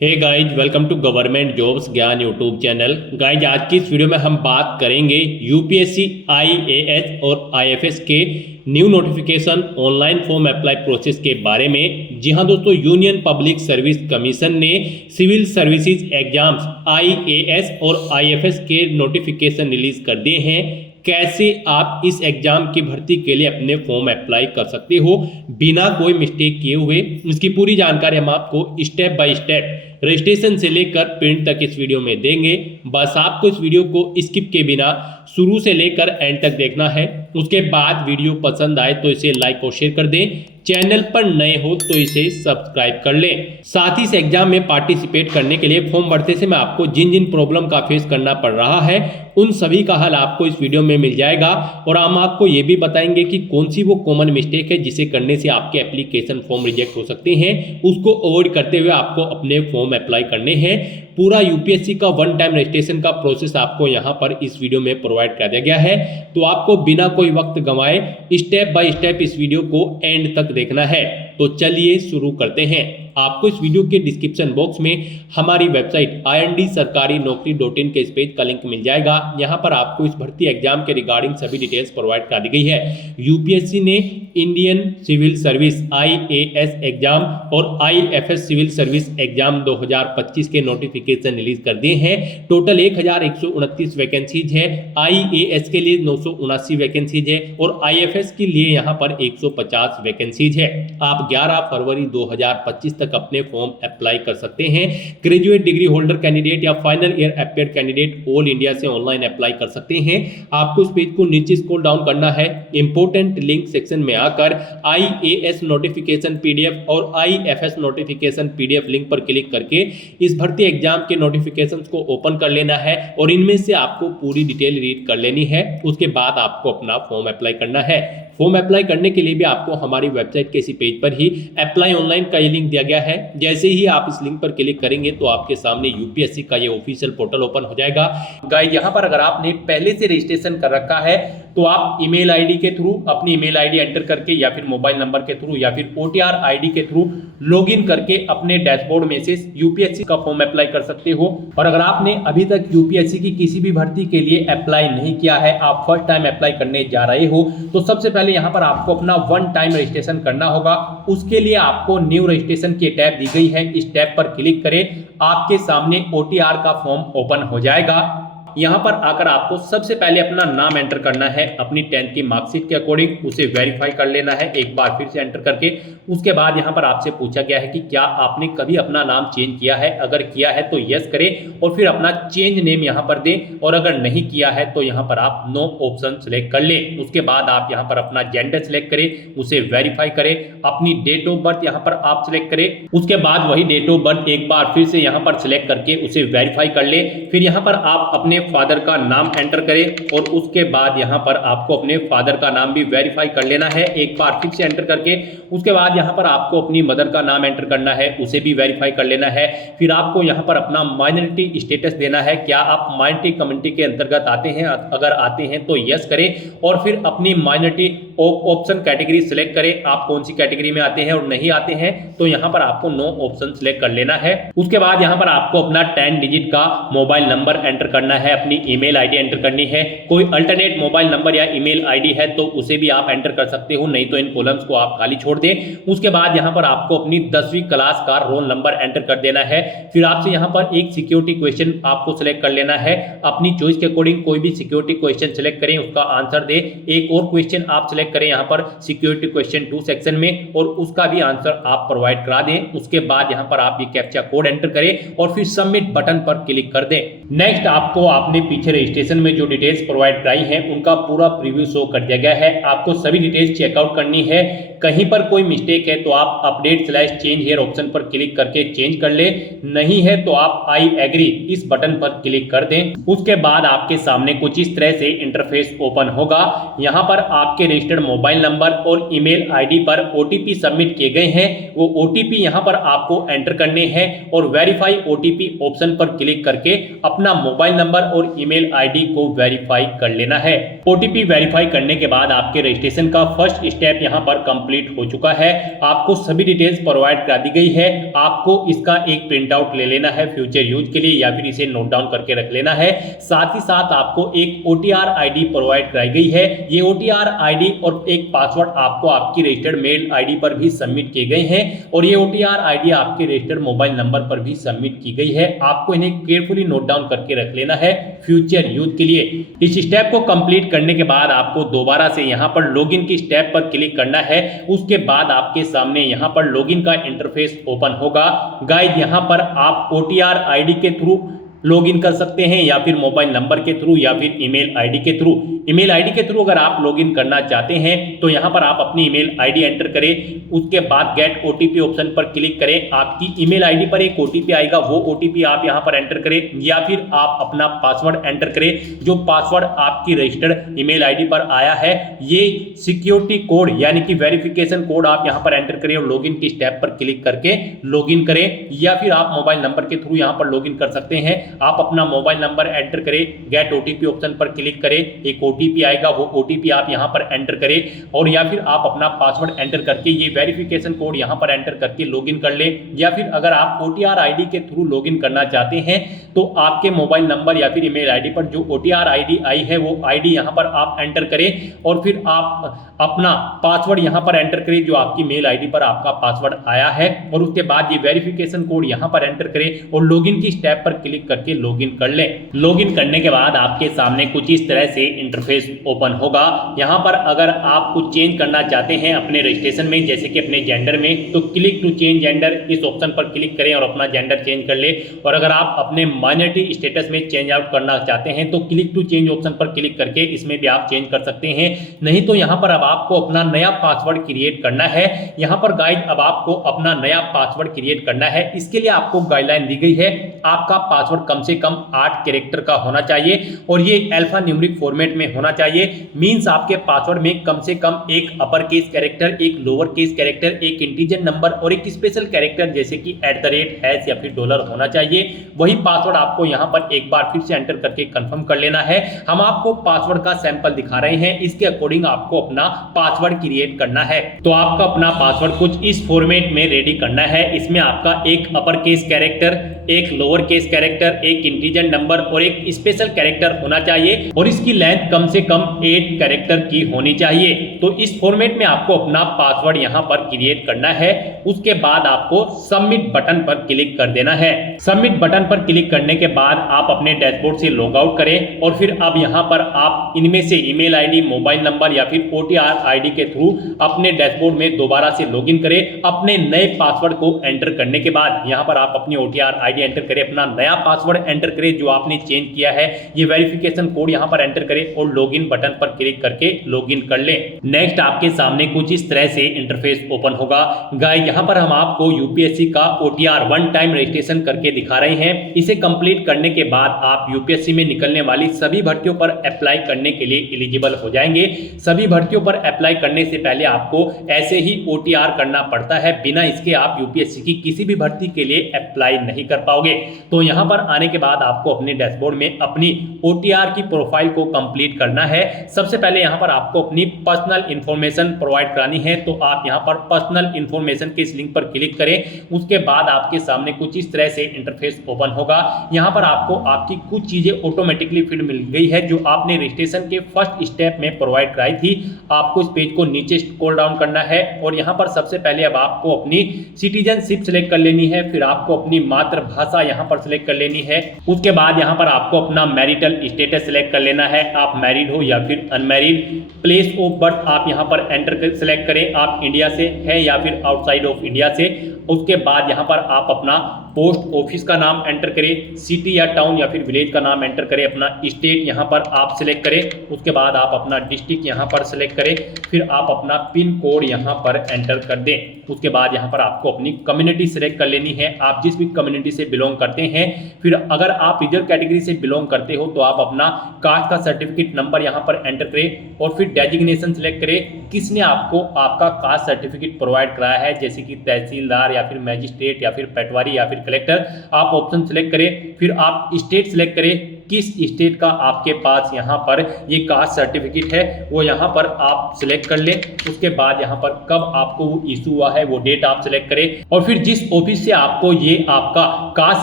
Hey guys, welcome to government jobs Gyan YouTube channel. Guys, आज की इस वीडियो में हम बात करेंगे यूपीएससी, आईएएस और आईएफएस के new notification online form apply process के बारे में। जी हां दोस्तों, यूनियन पब्लिक सर्विस कमीशन ने सिविल सर्विसेज एग्जाम्स आईएएस और आईएफएस के नोटिफिकेशन रिलीज कर दिए हैं। कैसे आप इस एग्जाम की भर्ती के लिए अपने फॉर्म अप्लाई कर सकते हो बिना कोई मिस्टेक किए हुए, इसकी पूरी जानकारी हम आपको स्टेप बाय स्टेप रजिस्ट्रेशन से लेकर प्रिंट तक इस वीडियो में देंगे। बस आपको इस वीडियो को स्किप के बिना शुरू से लेकर एंड तक देखना है। उसके बाद वीडियो पसंद आए तो इसे लाइक और शेयर कर दें। चैनल पर नए हो तो इसे सब्सक्राइब कर लें। साथ ही इस एग्जाम में पार्टिसिपेट करने के लिए फॉर्म भरते समय आपको जिन जिन प्रॉब्लम का फेस करना पड़ रहा है उन सभी का हल आपको इस वीडियो में मिल जाएगा। और हम आपको ये भी बताएंगे कि कौन सी वो कॉमन मिस्टेक है जिसे करने से आपके एप्लीकेशन फॉर्म रिजेक्ट हो सकते हैं। उसको अवॉइड करते हुए आपको अपने फॉर्म अप्लाई करने हैं। पूरा यूपीएससी का वन टाइम रजिस्ट्रेशन का प्रोसेस आपको यहाँ पर इस वीडियो में प्रोवाइड कर दिया गया है। तो आपको बिना कोई वक्त गंवाए स्टेप बाय स्टेप इस वीडियो को एंड तक देखना है। तो चलिए शुरू करते हैं। आपको इस वीडियो के डिस्क्रिप्शन बॉक्स में हमारी वेबसाइट IND-sarkari-naukri.in के इस पेज का लिंक मिल जाएगा। यहाँ पर आपको इस भर्ती एग्जाम के रिगार्डिंग सभी डिटेल्स प्रोवाइड कर दी गई है। यूपीएससी ने Indian civil service IAS exam और IFS सिविल सर्विस एग्जाम 2025 के नोटिफिकेशन रिलीज कर दिए हैं। टोटल 1129 वैकेंसीज है। IAS के लिए 979 वैकेंसीज है और IFS के लिए यहाँ पर 150 वैकेंसीज है। आप 11 फरवरी 2025 तक अपने फॉर्म अप्लाई कर सकते हैं। ग्रेजुएट डिग्री होल्डर कैंडिडेट या final year appear candidate all India से ऑनलाइन अप्लाई कर सकते हैं। आपको इस पेज को नीचे स्क्रॉल डाउन करना है। इंपोर्टेंट लिंक सेक्शन में आकर IAS नोटिफिकेशन PDF और IFS नोटिफिकेशन PDF लिंक पर क्लिक करके इस भर्ती एग्जाम के नोटिफिकेशंस को ओपन कर लेना है और इनमें से आपको पूरी डिटेल रीड कर लेनी है। उसके बाद आपको अपना फॉर्म अप्लाई करना है। फॉर्म अप्लाई करने के लिए भी आपको हमारी वेबसाइट के इसी पेज पर ही अप्लाई ऑनलाइन का ये लिंक दिया गया है। जैसे ही आप इस लिंक पर क्लिक करेंगे तो आपके सामने यूपीएससी का ये ऑफिशियल पोर्टल ओपन हो जाएगा। गाइस, यहाँ पर अगर आपने पहले से रजिस्ट्रेशन कर रखा है तो आप ईमेल आईडी के थ्रू अपनी ईमेल आईडी एंटर करके या फिर मोबाइल नंबर के थ्रू या फिर OTR आईडी के थ्रू लॉगिन करके अपने डैशबोर्ड में से यूपीएससी का फॉर्म अप्लाई कर सकते हो। और अगर आपने अभी तक यूपीएससी की किसी भी भर्ती के लिए अप्लाई नहीं किया है, आप फर्स्ट टाइम अप्लाई करने जा रहे हो, तो सबसे पहले यहाँ पर आपको अपना वन टाइम रजिस्ट्रेशन करना होगा। उसके लिए आपको न्यू रजिस्ट्रेशन की टैब दी गई है, इस टैब पर क्लिक करें। आपके सामने OTR का फॉर्म ओपन हो जाएगा। यहाँ पर आकर आपको सबसे पहले अपना नाम एंटर करना है। अपनी 10th की मार्कशीट के अकॉर्डिंग उसे वेरीफाई कर लेना है एक बार फिर से एंटर करके। उसके बाद यहाँ पर आपसे पूछा गया है कि क्या आपने कभी अपना नाम चेंज किया है। अगर किया है तो यस करें और फिर अपना चेंज नेम यहाँ पर दें, और अगर नहीं किया है तो यहाँ पर आप नो ऑप्शन सेलेक्ट कर लें। उसके बाद आप यहाँ पर अपना जेंडर सेलेक्ट करें, उसे वेरीफाई करें। अपनी डेट ऑफ बर्थ यहाँ पर आप सिलेक्ट करें। उसके बाद वही डेट ऑफ बर्थ एक बार फिर से यहाँ पर सिलेक्ट करके उसे वेरीफाई कर लें। फिर यहाँ पर आप अपने फादर का नाम एंटर करें और उसके बाद यहां पर आपको अपने फादर का नाम भी वेरीफाई कर लेना है एक बार फिर से एंटर करके। उसके बाद यहां पर आपको अपनी मदर का नाम एंटर करना है, उसे भी वेरीफाई कर लेना है। फिर आपको यहां पर अपना माइनॉरिटी स्टेटस देना है। क्या आप माइनॉरिटी कम्युनिटी के अंतर्गत आते हैं? अगर आते हैं तो यस करें और फिर अपनी माइनॉरिटी ऑप्शन कैटेगरी सिलेक्ट करें। आप कौन सी कैटेगरी में आते हैं और नहीं आते हैं तो यहां पर आपको नो ऑप्शन सिलेक्ट कर लेना है। उसके बाद यहां पर आपको अपना 10 डिजिट का मोबाइल नंबर एंटर करना है, अपनी ईमेल आईडी एंटर करनी है। कोई अल्टरनेट मोबाइल नंबर या ईमेल आईडी है तो उसे भी आप एंटर कर सकते हो, नहीं तो इन कॉलम्स को आप खाली छोड़ दें। उसके बाद यहां पर आपको अपनी 10वीं क्लास का रोल नंबर एंटर कर देना है। फिर आपसे यहां पर एक सिक्योरिटी क्वेश्चन आपको सिलेक्ट कर लेना है। अपनी चॉइस के अकॉर्डिंग कोई भी सिक्योरिटी क्वेश्चन सिलेक्ट करें, उसका आंसर दे। एक और क्वेश्चन आप सिलेक्ट करें यहां पर सिक्योरिटी क्वेश्चन 2 सेक्शन में और उसका भी आंसर आप प्रोवाइड करा दें। उसके बाद यहां पर आप ये कैप्चा कोड एंटर करें और फिर सबमिट बटन पर क्लिक कर दें। नेक्स्ट आपको आपने पीछे रजिस्ट्रेशन में जो डिटेल्स प्रोवाइड कराई है उनका पूरा प्रीव्यू शो कर दिया गया है। आपको सभी डिटेल्स चेकआउट करनी है। कहीं पर कोई मिस्टेक है तो आप अपडेट/चेंज हियर ऑप्शन पर क्लिक करके चेंज कर ले, नहीं है तो आप आई एग्री इस बटन पर क्लिक कर दें। उसके बाद आपके सामने कुछ इस तरह से इंटरफेस ओपन होगा। यहाँ पर आपके रजिस्टर्ड मोबाइल नंबर और ईमेल आईडी पर OTP सबमिट किए गए हैं। वो OTP यहाँ पर आपको एंटर करने हैं और वेरीफाई OTP ऑप्शन पर क्लिक करके अपना मोबाइल नंबर और ईमेल आईडी को वेरीफाई कर लेना है। ओटीपी वेरीफाई करने के बाद आपके रजिस्ट्रेशन का फर्स्ट स्टेप यहां पर कंप्लीट हो चुका है। आपको सभी डिटेल्स प्रोवाइड करा दी गई है। आपको इसका एक प्रिंट आउट ले लेना है फ्यूचर यूज के लिए, या फिर इसे नोट डाउन करके रख लेना है। साथ ही साथ आपको एक OTR आईडी प्रोवाइड कराई गई है। ये OTR आईडी और एक पासवर्ड आपको आपकी रजिस्टर्ड मेल आईडी पर भी सबमिट किए गए हैं, और ये OTR आईडी आपके रजिस्टर्ड मोबाइल नंबर पर भी सबमिट की गई है। आपको इन्हें केयरफुली नोट डाउन करके रख लेना है फ्यूचर यूज के लिए। इस स्टेप को कंप्लीट करने के बाद आपको दोबारा से यहां पर लॉगिन की स्टेप पर क्लिक करना है। उसके बाद आपके सामने यहां पर लॉगिन का इंटरफेस ओपन होगा। गाइस, यहां पर आप OTR आईडी के थ्रू लॉगिन कर सकते हैं, या फिर मोबाइल नंबर के थ्रू, या फिर ईमेल आईडी के थ्रू। ईमेल आईडी के थ्रू अगर आप लॉगिन करना चाहते हैं तो यहां पर आप अपनी ईमेल आईडी एंटर करें। उसके बाद गेट OTP ऑप्शन पर क्लिक करें। आपकी ईमेल आईडी पर एक OTP आएगा, वो OTP आप यहां पर एंटर करें, या फिर आप अपना पासवर्ड एंटर करें। जो पासवर्ड आपकी रजिस्टर्ड ईमेल आईडी पर आया है, ये सिक्योरिटी कोड यानी कि वेरिफिकेशन कोड आप यहां पर एंटर करें और लॉगिन की स्टेप पर क्लिक करके लॉगिन करें। या फिर आप मोबाइल नंबर के थ्रू यहां पर लॉगिन कर सकते हैं। आप अपना मोबाइल नंबर एंटर करें, गेट OTP ऑप्शन पर क्लिक करें, एक OTP आएगा, वो OTP आप यहां पर एंटर करें, और या फिर आप अपना पासवर्ड एंटर करके ये वेरिफिकेशन कोड यहां पर एंटर करके लॉगिन कर लें। या फिर अगर आप OTR आईडी के थ्रू लॉगिन करना चाहते हैं तो आपके मोबाइल नंबर या फिर ईमेल आईडी पर जो OTR आईडी आई है, वो आईडी यहां पर आप एंटर करें, और फिर आप अपना पासवर्ड यहां पर एंटर करें जो आपकी मेल आईडी पर आपका पासवर्ड आया है, और उसके बाद ये वेरिफिकेशन कोड यहां पर एंटर करें और लॉगिन की स्टेप पर क्लिक करके लॉगिन कर लें। लॉगिन करने के बाद आपके सामने कुछ इस तरह से इंटरफेस ओपन होगा। यहां पर अगर आप कुछ चेंज करना चाहते हैं अपने रजिस्ट्रेशन में, जैसे कि अपने जेंडर में, तो क्लिक टू चेंज जेंडर इस ऑप्शन पर क्लिक करें और अपना जेंडर चेंज कर ले। और अगर आप अपने माइनॉरिटी स्टेटस में चेंज आउट करना चाहते हैं तो क्लिक टू चेंज ऑप्शन पर क्लिक करके इसमें भी आप चेंज कर सकते हैं। नहीं तो यहां पर अब आपको अपना नया पासवर्ड क्रिएट करना है। यहां पर गाइड अब आपको अपना नया पासवर्ड क्रिएट करना है। इसके लिए आपको गाइडलाइन दी गई है। आपका पासवर्ड कम से कम 8 कैरेक्टर का होना चाहिए और ये अल्फा न्यूमेरिक फॉर्मेट में होना चाहिए। मींस आपके पासवर्ड में कम से कम एक अपर केस कैरेक्टर, एक लोअर केस कैरेक्टर, एक इंटीजर नंबर और एक स्पेशल कैरेक्टर जैसे कि @ या फिर डॉलर होना चाहिए। वही पासवर्ड आपको यहां पर एक बार फिर से एंटर करके कंफर्म कर लेना है। हम आपको पासवर्ड का सैंपल दिखा रहे हैं, इसके अकॉर्डिंग आपको अपना पासवर्ड क्रिएट करना है। तो आपका अपना पासवर्ड कुछ इस फॉर्मेट में रेडी करना है। इसमें आपका एक अपर केस कैरेक्टर, एक लोअर केस कैरेक्टर, एक इंटीजर नंबर और एक स्पेशल कैरेक्टर होना चाहिए, और इसकी लेंथ कम से कम 8 कैरेक्टर की होनी चाहिए। तो इस फॉर्मेट में आपको अपना पासवर्ड यहां पर क्रिएट करना है। उसके बाद आपको सबमिट बटन पर क्लिक कर देना है। सबमिट बटन पर क्लिक करने के बाद आप अपने डैशबोर्ड से लॉग आउट करें, और फिर अब यहां पर आप इनमें से ईमेल आईडी, मोबाइल नंबर या फिर OTR आईडी के थ्रू अपने डैशबोर्ड में दोबारा से लॉगिन करें। अपने नए पासवर्ड को एंटर करने के बाद यहां पर आप अपनी OTR आईडी एंटर करें, अपना नया पासवर्ड एंटर करें जो आपने चेंज किया है, ये वेरिफिकेशन कोड यहां पर एंटर करें और लॉगिन बटन पर क्लिक करके लॉगिन कर लें। नेक्स्ट आपके सामने कुछ इस तरह से इंटरफेस ओपन होगा। गाइस, यहां पर हम आपको यूपीएससी का OTR वन टाइम रजिस्ट्रेशन करके दिखा रहे हैं। इसे कंप्लीट करने के बाद आप यूपीएससी में निकलने वाली सभी भर्तियों पर अप्लाई करने के लिए एलिजिबल हो जाएंगे। सभी भर्तियों पर अप्लाई करने से पहले आपको ऐसे ही OTR करना पड़ता है, बिना इसके आप यूपीएससी की किसी भी भर्ती के लिए अप्लाई नहीं कर पाओगे। तो यहां पर आने के बाद आपको अपने डैशबोर्ड में अपनी OTR की प्रोफाइल को कंप्लीट करना है। सबसे पहले यहां पर आपको अपनी पर्सनल इंफॉर्मेशन प्रोवाइड करानी है, तो आप यहां पर पर्सनल इंफॉर्मेशन के इस लिंक पर क्लिक करें। उसके बाद आपके सामने कुछ इस तरह से इंटरफेस ओपन होगा। यहां पर आपको आपकी कुछ चीजें ऑटोमेटिकली फिल मिल गई है जो आपने रजिस्ट्रेशन के फर्स्ट स्टेप में प्रोवाइड कराई थी। आपको इस पेज को नीचे स्क्रॉल डाउन करना है, और यहां पर सबसे पहले अब आपको अपनी सिटीजनशिप सेलेक्ट कर लेनी है। फिर आपको अपनी मातृभाषा यहां पर सेलेक्ट कर लेनी है। उसके बाद यहां पर आपको अपना मैरिटल स्टेटस सेलेक्ट कर लेना है, आप मैरिड हो या फिर अनमैरिड। प्लेस ऑफ बर्थ आप यहां पर एंटर सेलेक्ट करें, आप इंडिया से है या फिर आउटसाइड ऑफ इंडिया से। उसके बाद यहां पर आप अपना पोस्ट ऑफिस का नाम एंटर करें, सिटी या टाउन या फिर विलेज का नाम एंटर करें, अपना स्टेट यहां पर आप सिलेक्ट करें। उसके बाद आप अपना डिस्ट्रिक्ट यहां पर सिलेक्ट करें, फिर आप अपना पिन कोड यहां पर एंटर कर दें। उसके बाद यहां पर आपको अपनी कम्युनिटी सिलेक्ट कर लेनी है, आप जिस भी कम्युनिटी से बिलोंग करते हैं। फिर अगर आप रिजर्व कैटेगरी से बिलोंग करते हो तो आप अपना कास्ट का सर्टिफिकेट नंबर यहां पर एंटर करें, और फिर डेजिग्नेशन सिलेक्ट करें, किसने आपको आपका कास्ट सर्टिफिकेट प्रोवाइड कराया है, जैसे कि तहसीलदार या फिर मैजिस्ट्रेट या फिर पटवारी या फिर कलेक्टर। आप ऑप्शन सिलेक्ट करें, फिर आप स्टेट सिलेक्ट करें, किस स्टेट का आपके पास यहाँ पर ये कास्ट सर्टिफिकेट है वो यहाँ पर आप सिलेक्ट कर लें। उसके बाद यहाँ पर कब आपको वो इशू हुआ है वो डेट आप सिलेक्ट करें और फिर जिस ऑफिस से आपको ये आपका कास्ट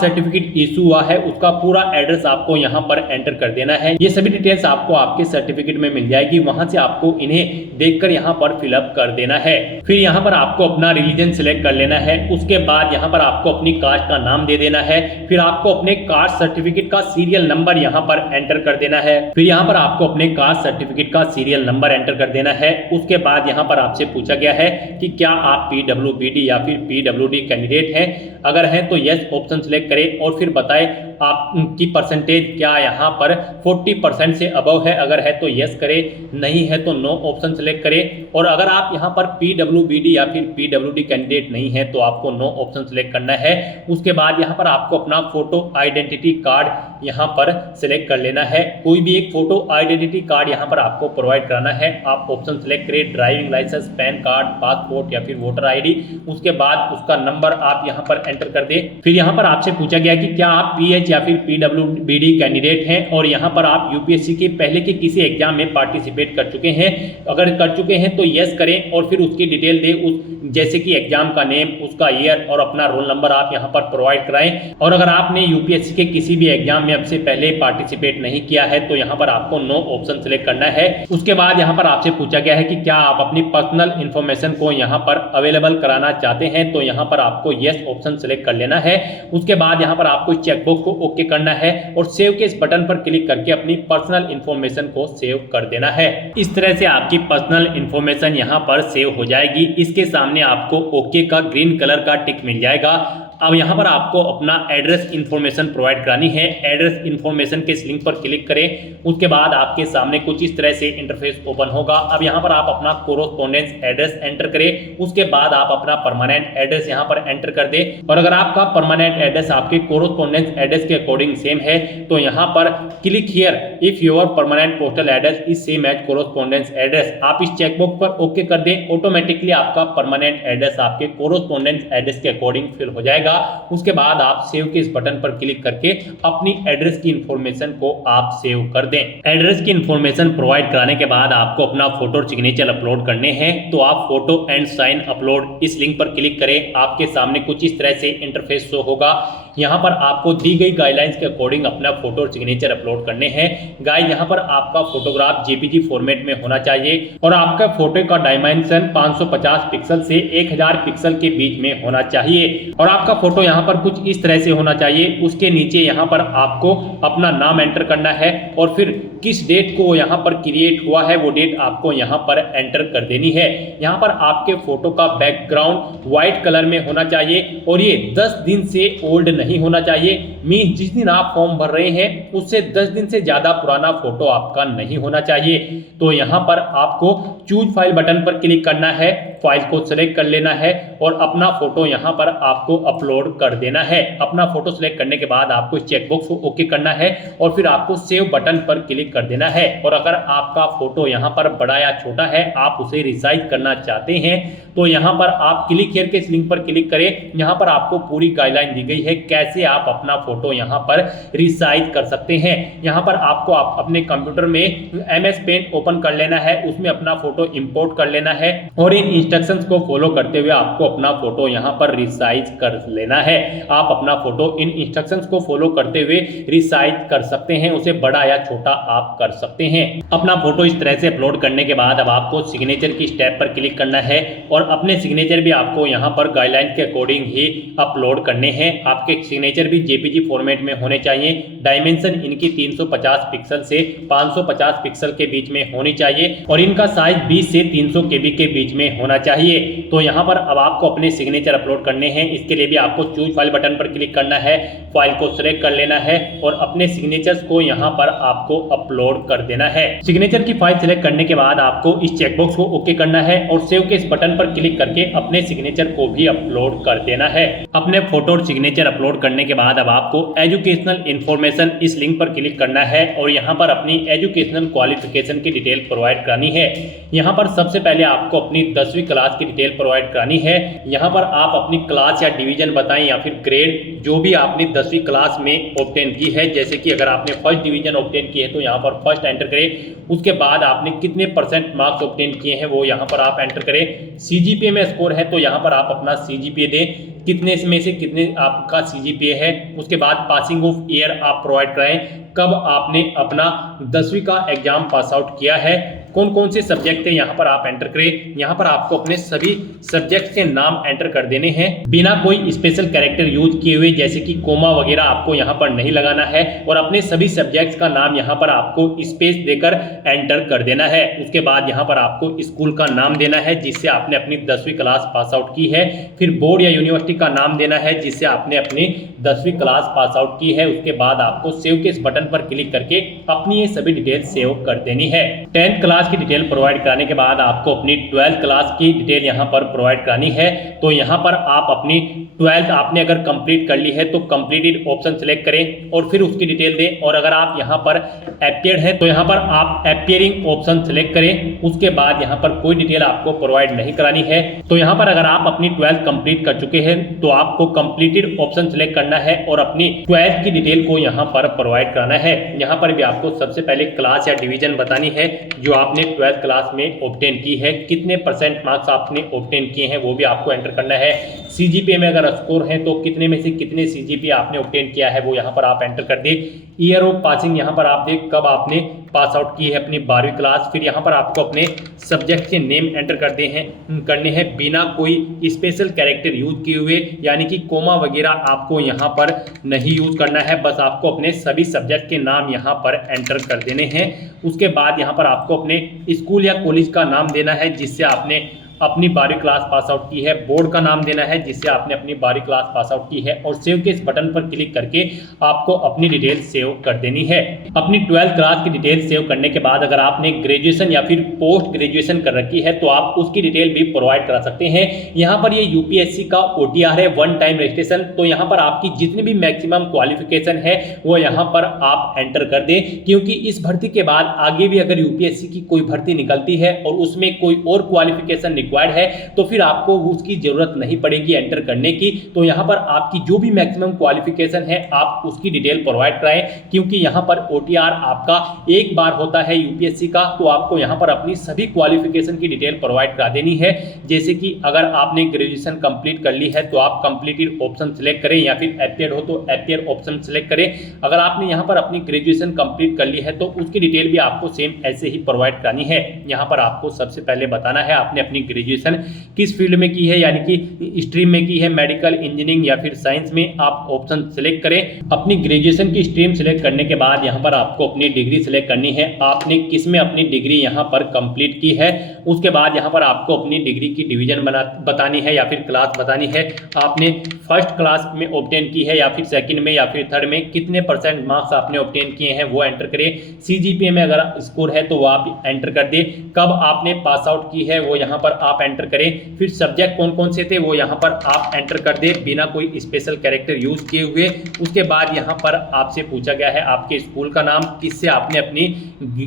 सर्टिफिकेट इशू हुआ है उसका पूरा एड्रेस आपको यहाँ पर एंटर कर देना है। ये सभी डिटेल्स आपको आपके सर्टिफिकेट में मिल जाएगी, वहां से आपको इन्हें देखकर यहाँ पर फिलअप कर देना है। फिर यहाँ पर आपको अपना रिलीजन सिलेक्ट कर लेना है। उसके बाद यहाँ पर आपको अपनी कास्ट का नाम दे देना है। फिर आपको अपने कास्ट सर्टिफिकेट का सीरियल नंबर यहाँ पर एंटर कर देना है। फिर यहाँ पर आपको अपने कास्ट सर्टिफिकेट का सीरियल नंबर एंटर कर देना है। उसके बाद यहाँ पर आपसे पूछा गया है कि क्या आप पीडब्ल्यूबीडी या फिर पीडब्ल्यूडी कैंडिडेट हैं। अगर हैं तो यस ऑप्शन सिलेक्ट करें और फिर बताएं आपकी परसेंटेज क्या यहाँ पर 40% से अबव है। अगर है तो यस करें, नहीं है तो नो ऑप्शन सिलेक्ट करें। और अगर आप यहाँ पर पीडब्ल्यूबीडी या फिर पीडब्ल्यूडी कैंडिडेट नहीं है तो आपको नो ऑप्शन सिलेक्ट करना है। उसके बाद यहाँ पर आपको अपना फोटो आइडेंटिटी कार्ड यहाँ पर सिलेक्ट कर लेना है। कोई भी एक फोटो आइडेंटिटी कार्ड यहाँ पर आपको प्रोवाइड कराना है। आप ऑप्शन सिलेक्ट करें, driving license, pan card, passport या फिर वोटर आईडी। उसके बाद उसका नंबर आप यहाँ पर एंटर कर दें। फिर यहाँ पर आपसे पूछा गया कि क्या आप पीएच या फिर पीडब्ल्यूबीडी कैंडिडेट हैं और यहाँ पर आप यूपीएससी के पहले के किसी एग्जाम में पार्टिसिपेट कर चुके हैं। अगर कर चुके हैं तो यस करें और फिर उसकी डिटेल दें, उस जैसे कि एग्जाम का नेम, उसका ईयर और अपना रोल नंबर आप यहाँ पर प्रोवाइड कराएं। और अगर आपने यूपीएससी के किसी भी एग्जाम में अब से पहले पार्टिसिपेट नहीं किया है तो यहाँ पर आपको नो ऑप्शन सिलेक्ट करना है। उसके बाद यहाँ पर आपसे पूछा गया है कि क्या आप अपनी पर्सनल इंफॉर्मेशन को यहाँ पर अवेलेबल कराना चाहते हैं तो यहाँ पर आपको यस ऑप्शन सिलेक्ट कर लेना है। उसके बाद यहाँ पर आपको चेकबॉक्स को ओके करना है और सेव के इस बटन पर क्लिक करके अपनी पर्सनल इंफॉर्मेशन को सेव कर देना है। इस तरह से आपकी पर्सनल इंफॉर्मेशन यहाँ पर सेव हो जाएगी। इसके सामने आपको ओके का ग्रीन कलर का टिक मिल जाएगा। अब यहाँ पर आपको अपना एड्रेस इंफॉर्मेशन प्रोवाइड करानी है। एड्रेस इंफॉर्मेशन के इस लिंक पर क्लिक करें। उसके बाद आपके सामने कुछ इस तरह से इंटरफेस ओपन होगा। अब यहाँ पर आप अपना कोरोस्पोंडेंस एड्रेस एंटर करें। उसके बाद आप अपना परमानेंट एड्रेस यहाँ पर एंटर कर दें। और अगर आपका परमानेंट एड्रेस आपके कोरोस्पोंडेंस एड्रेस के अकॉर्डिंग सेम है तो यहाँ पर click here if your permanent postal address is same as correspondence address. आप इस चेकबॉक्स पर ओके कर दें। ऑटोमेटिकली आपका परमानेंट एड्रेस आपके कोरोस्पोंडेंस एड्रेस के अकॉर्डिंग फिल हो जाएगा। उसके बाद आप सेव के इस बटन पर क्लिक करके अपनी एड्रेस की इंफॉर्मेशन को आप सेव कर दें। एड्रेस की इंफॉर्मेशन प्रोवाइड कराने के बाद आपको अपना फोटो और सिग्नेचर अपलोड करने हैं तो आप फोटो एंड साइन अपलोड इस लिंक पर क्लिक करें। आपके सामने कुछ इस तरह से इंटरफेस शो होगा। यहाँ पर आपको दी गई गाइडलाइंस के अकॉर्डिंग अपना फोटो और सिग्नेचर अपलोड करने हैं। गाइस यहाँ पर आपका फोटोग्राफ जेपीजी फॉर्मेट में होना चाहिए और आपका फोटो का डायमेंशन 550 पिक्सल से 1000 पिक्सल के बीच में होना चाहिए और आपका फोटो यहाँ पर कुछ इस तरह से होना चाहिए। उसके नीचे यहाँ पर आपको अपना नाम एंटर करना है और फिर किस डेट को यहाँ पर क्रिएट हुआ है वो डेट आपको यहाँ पर एंटर कर देनी है। यहाँ पर आपके फोटो का बैकग्राउंड व्हाइट कलर में होना चाहिए और ये 10 दिन से ओल्ड नहीं होना चाहिए। मीन जिस दिन आप फॉर्म भर रहे हैं उससे 10 दिन से ज्यादा पुराना फोटो आपका नहीं होना चाहिए। तो यहाँ पर आपको चूज फाइल बटन पर क्लिक करना है, फाइल को सिलेक्ट कर लेना है और अपना फोटो यहाँ पर आपको अपलोड कर देना है। अपना फोटो सिलेक्ट करने के बाद आपको इस चेकबॉक्स को ओके करना है और फिर आपको सेव बटन पर क्लिक कर देना है। और अगर आपका फोटो यहाँ पर बड़ा या छोटा है, आप उसे रिसाइज करना चाहते हैं तो यहाँ पर आप क्लिक हियर के इस लिंक पर क्लिक करें। यहाँ पर आपको पूरी गाइडलाइन दी गई है कैसे आप अपना फोटो यहाँ पर रिसाइज कर सकते हैं। यहाँ पर आपको अपने कंप्यूटर में MS पेंट ओपन कर लेना है, उसमें अपना फोटो इंपोर्ट कर लेना है और इन इंस्ट्रक्शंस को फॉलो करते हुए आपको अपना फोटो यहाँ पर रिसाइज कर लेना है। आप अपना फोटो इन इंस्ट्रक्शंस को फॉलो करते हुए रिसाइज कर सकते हैं, उसे बड़ा या छोटा आप कर सकते हैं। अपना फोटो इस तरह से अपलोड करने के बाद अब आपको सिग्नेचर की स्टेप पर क्लिक करना है और अपने सिग्नेचर भी आपको यहाँ पर गाइडलाइन के अकॉर्डिंग ही अपलोड करने हैं। आपके सिग्नेचर भी जेपीजी फॉर्मेट में होने चाहिए। डायमेंशन इनकी 350 पिक्सल से 550 पिक्सल के बीच में होनी चाहिए और इनका साइज 20 से 300 KB के बीच में होना चाहिए। तो यहाँ पर अब आपको अपने सिग्नेचर अपलोड करने हैं। इसके लिए भी आपको चूज फाइल बटन पर क्लिक करना है, फाइल को सिलेक्ट कर लेना है और अपने सिग्नेचर्स को यहाँ पर आपको अपलोड कर देना है। सिग्नेचर की फाइल सिलेक्ट करने के बाद आपको इस चेकबॉक्स को ओके करना है और सेव के इस बटन पर क्लिक करके अपने सिग्नेचर को भी अपलोड कर देना है। अपने फोटो और सिग्नेचर अपलोड करने के बाद अब आपको एजुकेशनल इन्फॉर्मेशन इस लिंक पर क्लिक करना है और यहाँ पर अपनी एजुकेशनल क्वालिफिकेशन की डिटेल प्रोवाइड करानी है। यहाँ पर सबसे पहले आपको अपनी 10वीं क्लास की डिटेल प्रोवाइड करानी है। यहाँ पर आप अपनी क्लास या डिवीजन बताएं या फिर ग्रेड जो भी आपने 10वीं क्लास में ऑब्टेन की है। जैसे कि अगर आपने फर्स्ट डिवीजन ऑब्टेन की है तो यहाँ पर फर्स्ट एंटर करें। उसके बाद आपने कितने % मार्क्स ऑब्टेन किए हैं वो यहाँ पर आप एंटर करें। सीजीपीए में स्कोर है तो यहाँ पर आप अपना सीजीपीए दें, कितने में से कितने आपका सीजीपीए है। उसके बाद पासिंग ऑफ ईयर आप प्रोवाइड कराएं, कब आपने अपना 10वीं का एग्जाम पास आउट किया है, कौन कौन से सब्जेक्ट थे यहाँ पर आप एंटर करें। यहाँ पर आपको अपने सभी सब्जेक्ट के नाम एंटर कर देने हैं बिना कोई स्पेशल कैरेक्टर यूज किए हुए, जैसे कि कोमा वगैरह आपको यहाँ पर नहीं लगाना है। और अपने सभी सब्जेक्ट्स का नाम यहाँ पर आपको स्पेस देकर एंटर कर देना है। उसके बाद यहाँ पर आपको स्कूल का नाम देना है जिससे आपने अपनी 10वीं क्लास पास आउट की है। फिर बोर्ड या यूनिवर्सिटी का नाम देना है जिससे आपने अपनी 10वीं क्लास पास आउट की है। उसके बाद आपको सेव के इस बटन पर क्लिक करके अपनी ये सभी डिटेल सेव कर देनी है। 10th क्लास की डिटेल प्रोवाइड कराने के बाद आपको अपनी 12th क्लास की डिटेल यहाँ पर प्रोवाइड करानी है। तो यहाँ पर आप अपनी 12th आपने अगर कंप्लीट कर ली है तो कंप्लीटेड ऑप्शन सेलेक्ट करें और फिर उसकी डिटेल दें। और अगर आप यहाँ पर अपियर्ड है तो यहाँ पर आप अपियरिंग ऑप्शन सेलेक्ट करें। उसके बाद यहाँ पर कोई डिटेल आपको प्रोवाइड नहीं करानी है। तो यहाँ पर अगर आप अपनी 12th कंप्लीट कर चुके हैं तो आपको कंप्लीटेड ऑप्शन सेलेक्ट करना है और अपनी 12th की डिटेल को यहाँ पर प्रोवाइड कराना है। यहाँ पर भी आपको सबसे पहले क्लास या डिवीजन बतानी है जो आपने 12th क्लास में ऑब्टेन की है, कितने % मार्क्स आपने ऑब्टेन किए हैं वो भी आपको एंटर करना है। सीजीपीए में अगर स्कोर है तो कितने में से कितने सीजीपीए आपने ऑब्टेन किया है वो यहाँ पर आप एंटर कर दे। ईयर ऑफ पासिंग यहाँ पर आप देख कब आपने पास आउट की है अपनी 12वीं क्लास। फिर यहाँ पर आपको अपने सब्जेक्ट के नेम एंटर करने हैं बिना कोई स्पेशल कैरेक्टर यूज किए हुए, यानी कि कोमा वगैरह आपको यहाँ पर नहीं यूज करना है। बस आपको अपने सभी सब्जेक्ट के नाम यहाँ पर एंटर कर देने हैं। उसके बाद यहाँ पर आपको अपने स्कूल या कॉलेज का नाम देना है जिससे आपने अपनी 12वीं क्लास पास आउट की है। बोर्ड का नाम देना है जिससे आपने अपनी 12वीं क्लास पास आउट की है और सेव के इस बटन पर क्लिक करके आपको अपनी डिटेल सेव कर देनी है। अपनी 12th क्लास की डिटेल सेव करने के बाद अगर आपने ग्रेजुएशन या फिर पोस्ट ग्रेजुएशन कर रखी है तो आप उसकी डिटेल भी प्रोवाइड करा सकते हैं। यहाँ पर ये यूपीएससी का OTR है, वन टाइम रजिस्ट्रेशन। तो यहाँ पर आपकी जितनी भी मैक्सिमम क्वालिफिकेशन है वो यहाँ पर आप एंटर कर दें, क्योंकि इस भर्ती के बाद आगे भी अगर यूपीएससी की कोई भर्ती निकलती है और उसमें कोई और क्वालिफिकेशन रिक्वायर्ड है तो फिर आपको उसकी जरूरत नहीं पड़ेगी एंटर करने की। तो यहाँ पर आपकी जो भी मैक्सिमम क्वालिफिकेशन है आप उसकी डिटेल प्रोवाइड कराएं, क्योंकि यहाँ पर OTR आपका एक बार होता है यूपीएससी का। तो आपको यहाँ पर अपनी सभी क्वालिफिकेशन की डिटेल प्रोवाइड करा देनी है। जैसे कि अगर आपने ग्रेजुएशन कंप्लीट कर ली है तो आप कंप्लीटेड ऑप्शन सेलेक्ट करें, या फिर अपियर हो तो अपियर ऑप्शन सेलेक्ट करें। अगर आपने यहाँ पर अपनी ग्रेजुएशन कंप्लीट कर ली है तो उसकी डिटेल भी आपको सेम ऐसे ही प्रोवाइड करानी है। यहाँ पर आपको सबसे पहले बताना है आपने अपनी ग्रेजुएशन किस फील्ड में की है, यानी कि स्ट्रीम में की है, मेडिकल, इंजीनियरिंग या फिर साइंस में। आप ऑप्शन सेलेक्ट करें। अपनी ग्रेजुएशन की स्ट्रीम सेलेक्ट करने के बाद यहाँ पर आपको अपनी डिग्री सेलेक्ट करनी है, आपने किस में अपनी डिग्री यहाँ पर कंप्लीट की है। उसके बाद यहाँ पर आपको अपनी डिग्री की डिवीजन बतानी है या फिर क्लास बतानी है। आपने फर्स्ट क्लास में ऑब्टेन की है या फिर सेकंड में या फिर थर्ड में, कितने % मार्क्स आपने ऑब्टेन किए हैं वो एंटर करें। सीजीपीए में अगर स्कोर है तो वो आप एंटर कर दे। कब आपने पास आउट की है वो यहाँ पर आप एंटर करें। फिर सब्जेक्ट कौन कौन से थे वो यहाँ पर आप एंटर कर दे बिना कोई स्पेशल कैरेक्टर यूज किए हुए। उसके बाद यहाँ पर आपसे पूछा गया है आपके स्कूल का नाम, किससे आपने अपनी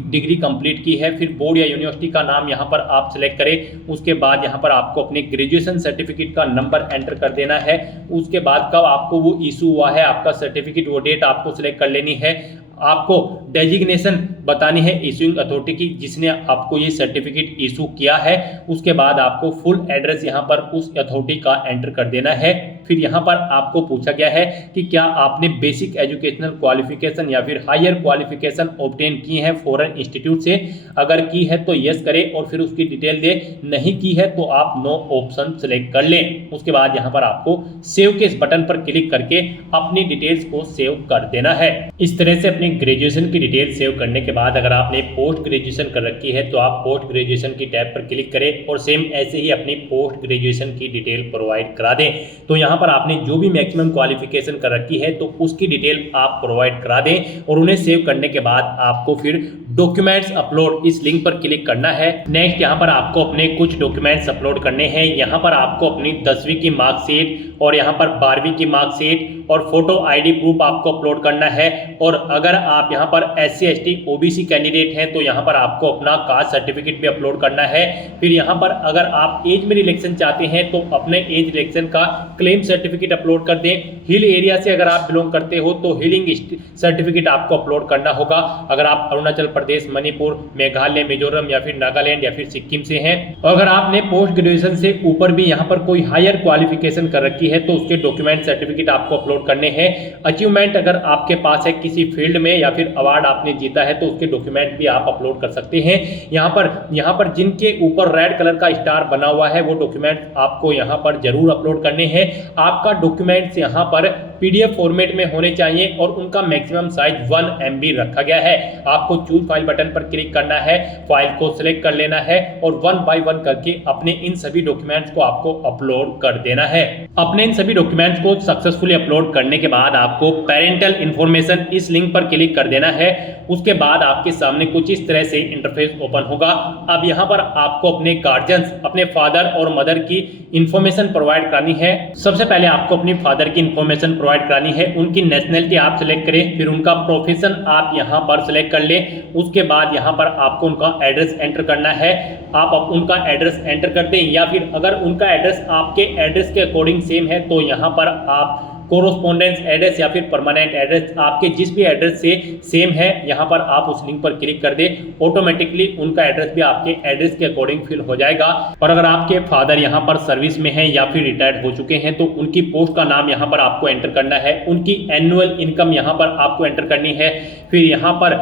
डिग्री कंप्लीट की है। फिर बोर्ड या यूनिवर्सिटी का नाम यहाँ पर आप सिलेक्ट करें। उसके बाद यहाँ पर आपको अपने ग्रेजुएशन सर्टिफिकेट का नंबर एंटर कर देना है। उसके बाद कब आपको वो इशू हुआ है आपका सर्टिफिकेट, वो डेट आपको सिलेक्ट कर लेनी है। आपको डेजिग्नेशन बतानी है इशूइंग अथॉरिटी की जिसने आपको ये सर्टिफिकेट इशू किया है। उसके बाद आपको फुल एड्रेस यहाँ पर उस अथॉरिटी का एंटर कर देना है। फिर यहाँ पर आपको पूछा गया है कि क्या आपने बेसिक एजुकेशनल क्वालिफिकेशन या फिर हायर क्वालिफिकेशन ऑब्टेन की है फॉरेन इंस्टीट्यूट से। अगर की है तो यस करें और फिर उसकी डिटेल दे, नहीं की है तो आप नो ऑप्शन सेलेक्ट कर लें। उसके बाद यहाँ पर आपको सेव के इस बटन पर क्लिक करके अपनी डिटेल्स को सेव कर देना है। इस तरह से अपनी ग्रेजुएशन की डिटेल सेव करने के बाद अगर आपने पोस्ट ग्रेजुएशन कर रखी है तो आप पोस्ट ग्रेजुएशन की टैब पर क्लिक करें और सेम ऐसे ही अपनी पोस्ट ग्रेजुएशन की डिटेल प्रोवाइड करा दें। तो यहाँ पर आपने जो भी मैक्सिमम क्वालिफिकेशन कर रखी है तो उसकी डिटेल आप प्रोवाइड करा दें और उन्हें सेव करने के बाद आपको फिर डॉक्यूमेंट्स अपलोड इस लिंक पर क्लिक करना है। नेक्स्ट यहाँ पर आपको अपने कुछ डॉक्यूमेंट्स अपलोड करने हैं। यहाँ पर आपको अपनी 10वीं की मार्कशीट और यहाँ पर 12वीं की मार्कशीट और फोटो आईडी प्रूफ आपको अपलोड करना है। और अगर आप यहाँ पर SC ST OBC कैंडिडेट हैं तो यहाँ पर आपको अपना कास्ट सर्टिफिकेट भी अपलोड करना है। फिर यहाँ पर अगर आप एज में रिलेक्शन चाहते हैं तो अपने एज रिलेक्शन का क्लेम सर्टिफिकेट अपलोड कर दें। हिल एरिया से अगर आप बिलोंग करते हो तो हिलिंग सर्टिफिकेट आपको अपलोड करना होगा। अगर आप अरुणाचल प्रदेश, मणिपुर, मेघालय, मिजोरम या फिर नागालैंड या फिर सिक्किम से हैं और अगर आपने पोस्ट ग्रेजुएशन से ऊपर भी यहाँ पर कोई हायर क्वालिफिकेशन कर रखी है तो उसके डॉक्यूमेंट सर्टिफिकेट आपको अपलोड करने हैं। अचीवमेंट अगर आपके पास है किसी फील्ड में या फिर अवार्ड आपने जीता है तो उसके डॉक्यूमेंट भी आप अपलोड कर सकते हैं। यहाँ पर जिनके ऊपर रेड कलर का स्टार बना हुआ है वो डॉक्यूमेंट आपको यहाँ पर जरूर अपलोड करने हैं। आपका डॉक्यूमेंट्स यहाँ पर PDF फॉर्मेट में होने चाहिए और उनका मैक्सिमम साइज 1 MB रखा गया है। आपको चूज फाइल बटन पर क्लिक करना है, फाइल को सिलेक्ट कर लेना है और 1 बाय 1 करके अपने इन सभी डॉक्यूमेंट्स को आपको अपलोड कर देना है। अपने इन सभी डॉक्यूमेंट्स को सक्सेसफुली अपलोड करने के बाद आपको पेरेंटल इंफॉर्मेशन इस लिंक पर क्लिक कर देना है। उसके बाद आपके सामने कुछ इस तरह से इंटरफेस ओपन होगा। अब यहाँ पर आपको अपने गार्जियंस, अपने फादर और मदर की इंफॉर्मेशन प्रोवाइड करानी है। सबसे पहले आपको अपनी फादर की इंफॉर्मेशन प्रोवाइड करानी है। उनकी नेशनलिटी आप सिलेक्ट करें, फिर उनका प्रोफेशन आप यहाँ पर सिलेक्ट कर लें। उसके बाद यहाँ पर आपको उनका एड्रेस एंटर करना है। आप उनका एड्रेस एंटर कर दें या फिर अगर उनका एड्रेस आपके एड्रेस के अकॉर्डिंग सेम है तो यहाँ पर आप कोरोस्पोंडेंस एड्रेस या फिर परमानेंट एड्रेस आपके जिस भी एड्रेस से सेम है यहाँ पर आप उस लिंक पर क्लिक कर दें। ऑटोमेटिकली उनका एड्रेस भी आपके एड्रेस के अकॉर्डिंग फिल हो जाएगा। और अगर आपके फादर यहाँ पर सर्विस में हैं या फिर रिटायर्ड हो चुके हैं तो उनकी पोस्ट का नाम यहाँ पर आपको एंटर करना है। उनकी एनुअल इनकम यहाँ पर आपको एंटर करनी है। फिर यहाँ पर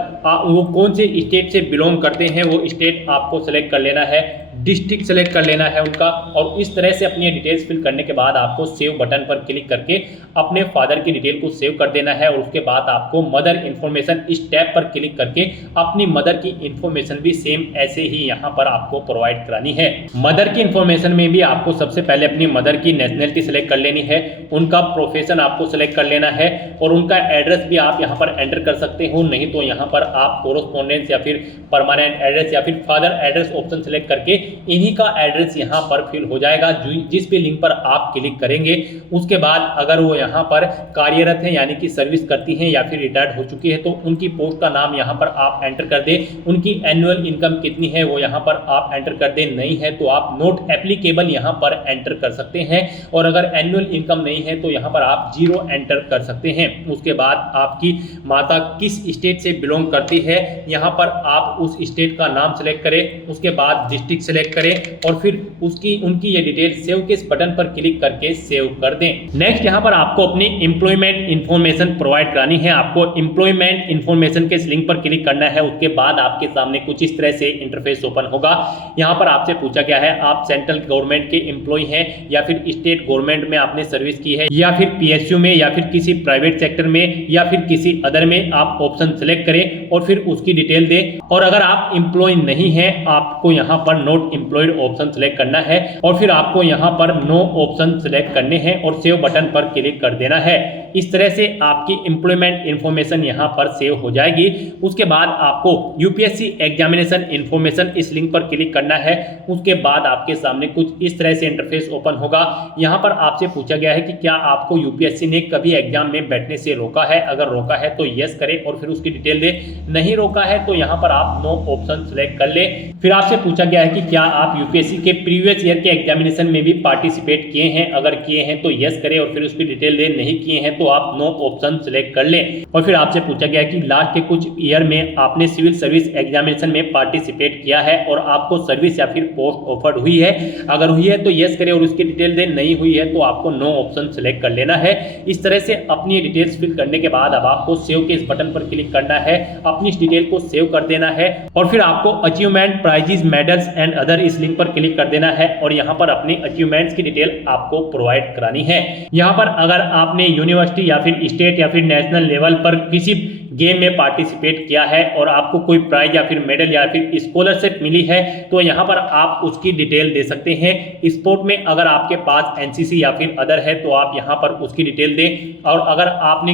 वो कौन से स्टेट से बिलोंग करते हैं वो स्टेट आपको सेलेक्ट कर लेना है, डिस्ट्रिक्ट सेलेक्ट कर लेना है उनका। और इस तरह से अपनी डिटेल्स फिल करने के बाद आपको सेव बटन पर क्लिक करके अपने फादर की डिटेल को सेव कर देना है। और उसके बाद आपको मदर इन्फॉर्मेशन इस टैब पर क्लिक करके अपनी मदर की इन्फॉर्मेशन भी सेम ऐसे ही यहाँ पर आपको प्रोवाइड करानी है। मदर की इन्फॉर्मेशन में भी आपको सबसे पहले अपनी मदर की नेशनलिटी सेलेक्ट कर लेनी है, उनका प्रोफेशन आपको सेलेक्ट कर लेना है और उनका एड्रेस भी आप यहाँ पर एंटर कर सकते हो। नहीं तो यहाँ पर आप कोरोस्पोंडेंस या फिर परमानेंट एड्रेस या फिर फादर एड्रेस ऑप्शन सेलेक्ट करके इन्हीं का एड्रेस यहाँ पर फिल हो जाएगा जिस भी लिंक पर आप क्लिक करेंगे। उसके बाद अगर वो यहाँ पर कार्यरत है यानी कि सर्विस करती हैं या फिर रिटायर्ड हो चुकी है तो उनकी पोस्ट का नाम यहाँ पर आप एंटर कर दें। उनकी एनुअल इनकम कितनी है वो यहाँ पर आप एंटर कर दें। नहीं है तो आप नॉट एप्लीकेबल यहाँ पर एंटर कर सकते हैं और अगर एनुअल इनकम नहीं है तो यहाँ पर आप 0 एंटर कर सकते हैं। उसके बाद आपकी माता किस स्टेट से बिलोंग करती है यहाँ पर आप उस स्टेट का नाम सेलेक्ट करें। उसके बाद डिस्ट्रिक्ट सेलेक्ट करें और फिर उनकी ये डिटेल सेव के इस बटन पर क्लिक करके सेव कर दें। नेक्स्ट यहाँ पर आपको अपनी एम्प्लॉयमेंट इन्फॉर्मेशन प्रोवाइड करानी है। आपको एम्प्लॉयमेंट इन्फॉर्मेशन के इस लिंक पर क्लिक करना है। उसके बाद आपके सामने कुछ इस तरह से इंटरफेस ओपन होगा। यहाँ पर आपसे पूछा गया है आप सेंट्रल गवर्नमेंट के एम्प्लॉय हैं या फिर स्टेट गवर्नमेंट में आपने सर्विस की है या फिर PSU में या फिर किसी प्राइवेट सेक्टर में या फिर किसी अदर में आप ऑप्शन सेलेक्ट करें और फिर उसकी डिटेल दें। और अगर आप एम्प्लॉय नहीं है आपको यहाँ पर नॉट एम्प्लॉयड ऑप्शन सेलेक्ट करना है और फिर आपको यहाँ पर नो ऑप्शन सेलेक्ट करने हैं और सेव बटन पर क्लिक कर देना है। इस तरह से आपकी एम्प्लॉयमेंट इन्फॉर्मेशन यहाँ पर सेव हो जाएगी। उसके बाद आपको UPSC एग्जामिनेशन इन्फॉर्मेशन इस लिंक पर क्लिक करना है। उसके बाद आपके सामने कुछ इस तरह से इंटरफेस ओपन होगा। यहाँ पर आपसे पूछा गया है कि क्या आपको UPSC ने कभी एग्जाम में बैठने से रोका है। अगर रोका है तो यस करें और फिर उसकी डिटेल दे। नहीं रोका है तो यहाँ पर आप नो ऑप्शन सेलेक्ट कर ले। फिर आपसे पूछा गया है कि क्या आप UPSC के प्रीवियस ईयर के एग्जामिनेशन में भी पार्टिसिपेट किए हैं। अगर किए हैं तो यस करें और फिर उसकी डिटेल दे। नहीं किए हैं तो आप नो ऑप्शन सेलेक्ट कर लें। और फिर आपसे पूछा गया है कि लास्ट के कुछ ईयर में आपने सिविल सर्विस एग्जामिनेशन में पार्टिसिपेट किया है और आपको सर्विस या फिर पोस्ट ऑफर्ड हुई है। अगर हुई है तो यस करें और उसकी डिटेल दे। नहीं हुई है तो आपको नो ऑप्शन सेलेक्ट कर लेना है। इस तरह से अपनी डिटेल्स फिल करने के बाद अब आपको सेव के इस बटन पर क्लिक करना है, अपनी इस डिटेल को सेव कर देना है और फिर आपको achievement, prizes, medals and other इस लिंक पर क्लिक कर देना है और यहाँ पर अपनी अचीवमेंट्स की डिटेल आपको प्रोवाइड करानी है। यहाँ पर अगर आपने यूनिवर्सिटी या फिर स्टेट या फिर नेशनल लेवल पर किसी गेम में पार्टिसिपेट किया है और आपको कोई प्राइज या फिर मेडल या फिर स्कॉलरशिप मिली है तो यहाँ पर आप उसकी डिटेल दे सकते हैं। स्पोर्ट में अगर आपके पास एनसीसी या फिर अदर है तो आप यहाँ पर उसकी डिटेल दें। और अगर आपने